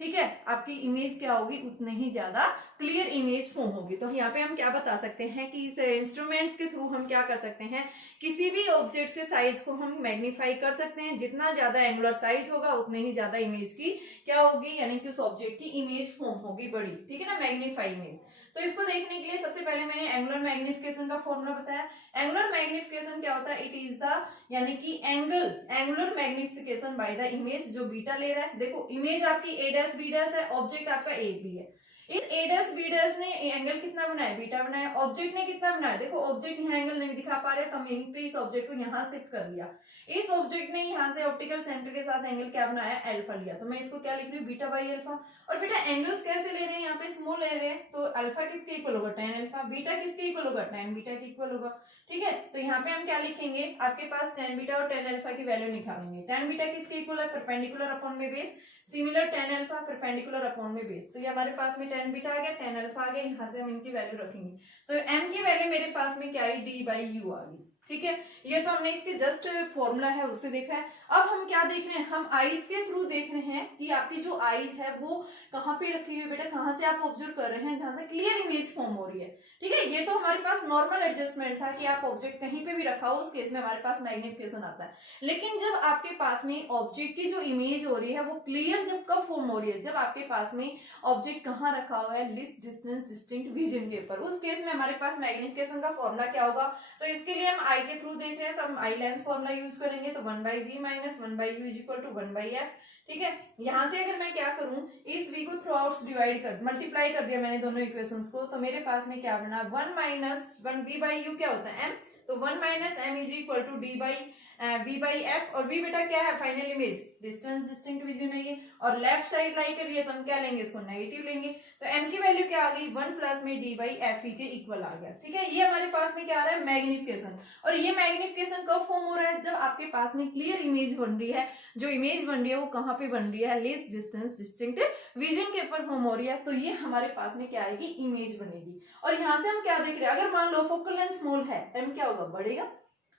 ठीक है, आपकी इमेज क्या होगी उतनी ही ज्यादा क्लियर इमेज फॉर्म होगी। तो यहाँ पे हम क्या बता सकते हैं कि इस इंस्ट्रूमेंट्स के थ्रू हम क्या कर सकते हैं, किसी भी ऑब्जेक्ट से साइज को हम मैग्नीफाई कर सकते हैं, जितना ज्यादा एंगुलर साइज होगा उतने ही ज्यादा इमेज की क्या होगी, यानी कि उस ऑब्जेक्ट की इमेज फॉर्म होगी बड़ी। ठीक है ना, मैग्नीफाई इमेज। तो इसको देखने के लिए सबसे पहले मैंने एंगुलर मैग्निफिकेशन का फॉर्मूला बताया। एंगुलर मैग्निफिकेशन क्या होता है, इट इज द यानी कि angular magnification by the image जो बीटा ले रहा है। देखो इमेज आपकी a डैश b डैश है, ऑब्जेक्ट आपका a b है, इस a डैश b डैश ने एंगल कितना बनाया, बीटा बनाया, ऑब्जेक्ट ने कितना बनाया, देखो ऑब्जेक्ट यहाँ एंगल नहीं दिखा पा रहे तो हम यहीं पे इस ऑब्जेक्ट को यहाँ शिफ्ट कर लिया, इस ऑब्जेक्ट ने यहाँ से ऑप्टिकल सेंटर के साथ एंगल क्या बनाया, अल्फा लिया, तो मैं इसको क्या लिख रही हूँ, बीटा बाई अल्फा। और बेटा एंगल्स कैसे ले रहे हैं, यहाँ पे स्मॉल ले रहे हैं, तो अल्फा किसके इक्वल होगा, tan अल्फा, बीटा किसके इक्वल होगा, tan बीटा के इक्वल होगा। ठीक है, तो यहाँ पे हम क्या लिखेंगे, आपके पास tan बीटा और tan अल्फा की वैल्यू निकालेंगे। tan बीटा किसके इक्वल है, परपेंडिकुलर अपॉन में base, similar tan alpha perpendicular upon में बेस। तो ये हमारे पास में tan बीटा आ गया, tan अल्फा आ गया, यहाँ से हम इनकी वैल्यू रखेंगे, तो m की वैल्यू मेरे पास में क्या आई, d/u आ गई। ठीक है, ये तो हमने इसके जस्ट फॉर्मूला है उससे देखा है। अब हम क्या देख रहे हैं, हम आईज के थ्रू देख रहे हैं कि आपकी जो आईज है वो कहाँ पे रखी हुई है बेटा, कहाँ से आप ऑब्जर्व कर रहे हैं, जहां से क्लियर इमेज फॉर्म हो रही है। ठीक है, ये तो हमारे पास नॉर्मल एडजस्टमेंट था कि आप ऑब्जेक्ट कहीं पे भी रखा हो, उस केस में हमारे पास मैग्निफिकेशन आता है। लेकिन जब आपके पास में ऑब्जेक्ट की जो इमेज हो रही है वो क्लियर जब कब फॉर्म हो रही है, जब आपके पास में ऑब्जेक्ट कहाँ रखा हुआ है, लिस्ट डिस्टेंस डिस्टिंक्ट विजन के ऊपर, उस केस में हमारे पास मैग्निफिकेशन का फॉर्मूला क्या होगा, तो इसके लिए हम आई के थ्रू देख रहे हैं तो हम आई लेंस फॉर्मूला यूज करेंगे, तो 1/v minus 1/u is equal to 1/f। ठीक है, यहाँ से अगर मैं क्या करूं, इस v को थ्रू आउट्स डिवाइड कर मल्टीप्लाई कर दिया मैंने दोनों इक्वेशंस को, तो मेरे पास में क्या बना 1 माइनस 1v/u क्या होता है m, तो 1 minus m is equal to v/f। और v बेटा क्या है, final image, distance distinct vision है ये, और लेफ्ट साइड लाई कर रही है तो हम क्या लेंगे, इसको नेगेटिव लेंगे, तो m की वैल्यू क्या आ गई 1 प्लस में d/f के इक्वल आ गया। ठीक है, ये हमारे पास में क्या आ रहा है, मैग्निफिकेशन। और ये मैग्निफिकेशन कब फॉर्म हो रहा है, जब आपके पास में क्लियर इमेज बन रही है। जो इमेज बन रही है वो कहाँ पे बन रही है, लेस डिस्टेंस डिस्टिंक्ट विजन के ऊपर फॉर्म हो रही है, तो ये हमारे पास में क्या आएगी, इमेज बनेगी। और यहाँ से हम क्या देख रहे हैं, अगर मान लो फोकल लेंथ स्मॉल है, m क्या होगा, बढ़ेगा।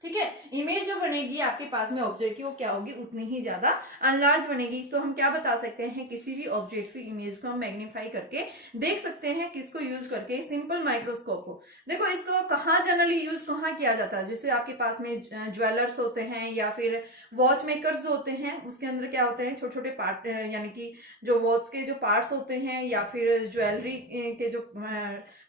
ठीक है, इमेज जो बनेगी आपके पास में ऑब्जेक्ट की, वो क्या होगी, उतनी ही ज्यादा अनलार्ज बनेगी। तो हम क्या बता सकते हैं, किसी भी ऑब्जेक्ट की इमेज को हम मैग्नीफाई करके देख सकते हैं, किसको यूज करके, सिंपल माइक्रोस्कोप को। देखो इसको कहाँ जनरली यूज कहाँ किया जाता है, जैसे आपके पास में ज्वेलर्स होते हैं या फिर वॉच मेकर्स होते हैं, उसके अंदर क्या होते हैं, छोटे छोटे पार्ट, यानी कि जो वॉच के जो पार्ट्स होते हैं या फिर ज्वेलरी के जो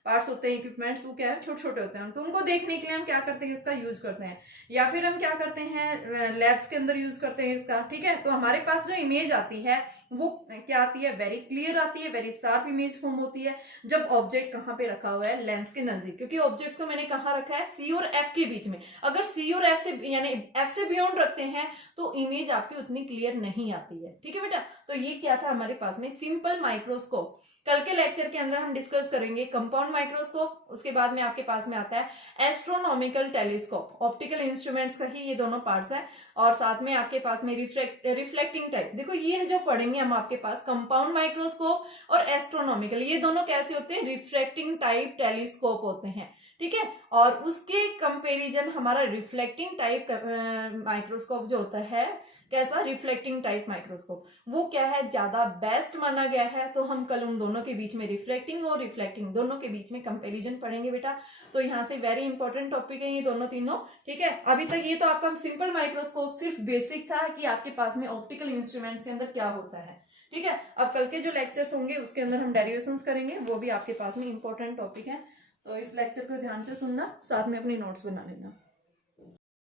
पार्ट्स होते हैं, इक्विपमेंट्स, वो क्या है, छोटे छोटे होते हैं। तो उनको देखने के लिए हम क्या करते हैं, इसका यूज करते हैं, या फिर हम क्या करते हैं, लैब्स के अंदर यूज करते हैं इसका। ठीक है, तो हमारे पास जो इमेज आती है वो क्या आती है, वेरी क्लियर आती है, वेरी शार्प इमेज फॉर्म होती है जब ऑब्जेक्ट कहाँ पे रखा हुआ है, लेंस के नजदीक। क्योंकि ऑब्जेक्ट्स को मैंने कहाँ रखा है, सी और एफ के बीच में। अगर सी और एफ से यानी एफ से बियॉन्ड रखते हैं तो इमेज आपकी उतनी क्लियर नहीं आती है। ठीक है बेटा, तो ये क्या था हमारे पास में, सिंपल माइक्रोस्कोप। कल के लेक्चर के अंदर हम डिस्कस करेंगे कंपाउंड माइक्रोस्कोप, उसके बाद में आपके पास में आता है एस्ट्रोनॉमिकल टेलीस्कोप। ऑप्टिकल इंस्ट्रूमेंट्स का ही ये दोनों पार्ट्स है, और साथ में आपके पास में रिफ्लेक्टिंग टाइप। देखो ये जो पढ़ेंगे हम आपके पास, कंपाउंड माइक्रोस्कोप और एस्ट्रोनॉमिकल, ये दोनों कैसे होते हैं, रिफ्लेक्टिंग टाइप टेलीस्कोप होते हैं। ठीक है, और उसके कंपेरिजन हमारा रिफ्लेक्टिंग टाइप माइक्रोस्कोप जो होता है, कैसा, रिफ्लेक्टिंग टाइप माइक्रोस्कोप, वो क्या है, ज्यादा बेस्ट माना गया है। तो हम कल उन दोनों के बीच में, रिफ्लेक्टिंग और रिफ्लेक्टिंग दोनों के बीच में कंपैरिजन पढ़ेंगे बेटा। तो यहाँ से वेरी इंपॉर्टेंट टॉपिक है ये दोनों तीनों। ठीक है, अभी तक ये तो आपका सिंपल माइक्रोस्कोप सिर्फ बेसिक था कि आपके पास में ऑप्टिकल इंस्ट्रूमेंट्स के अंदर क्या होता है। ठीक है, अब कल के जो लेक्चर्स होंगे उसके अंदर हम डेरिवेशंस करेंगे, वो भी आपके पास में इंपॉर्टेंट टॉपिक है। तो इस लेक्चर को ध्यान से सुनना, साथ में अपनी नोट्स बना लेना।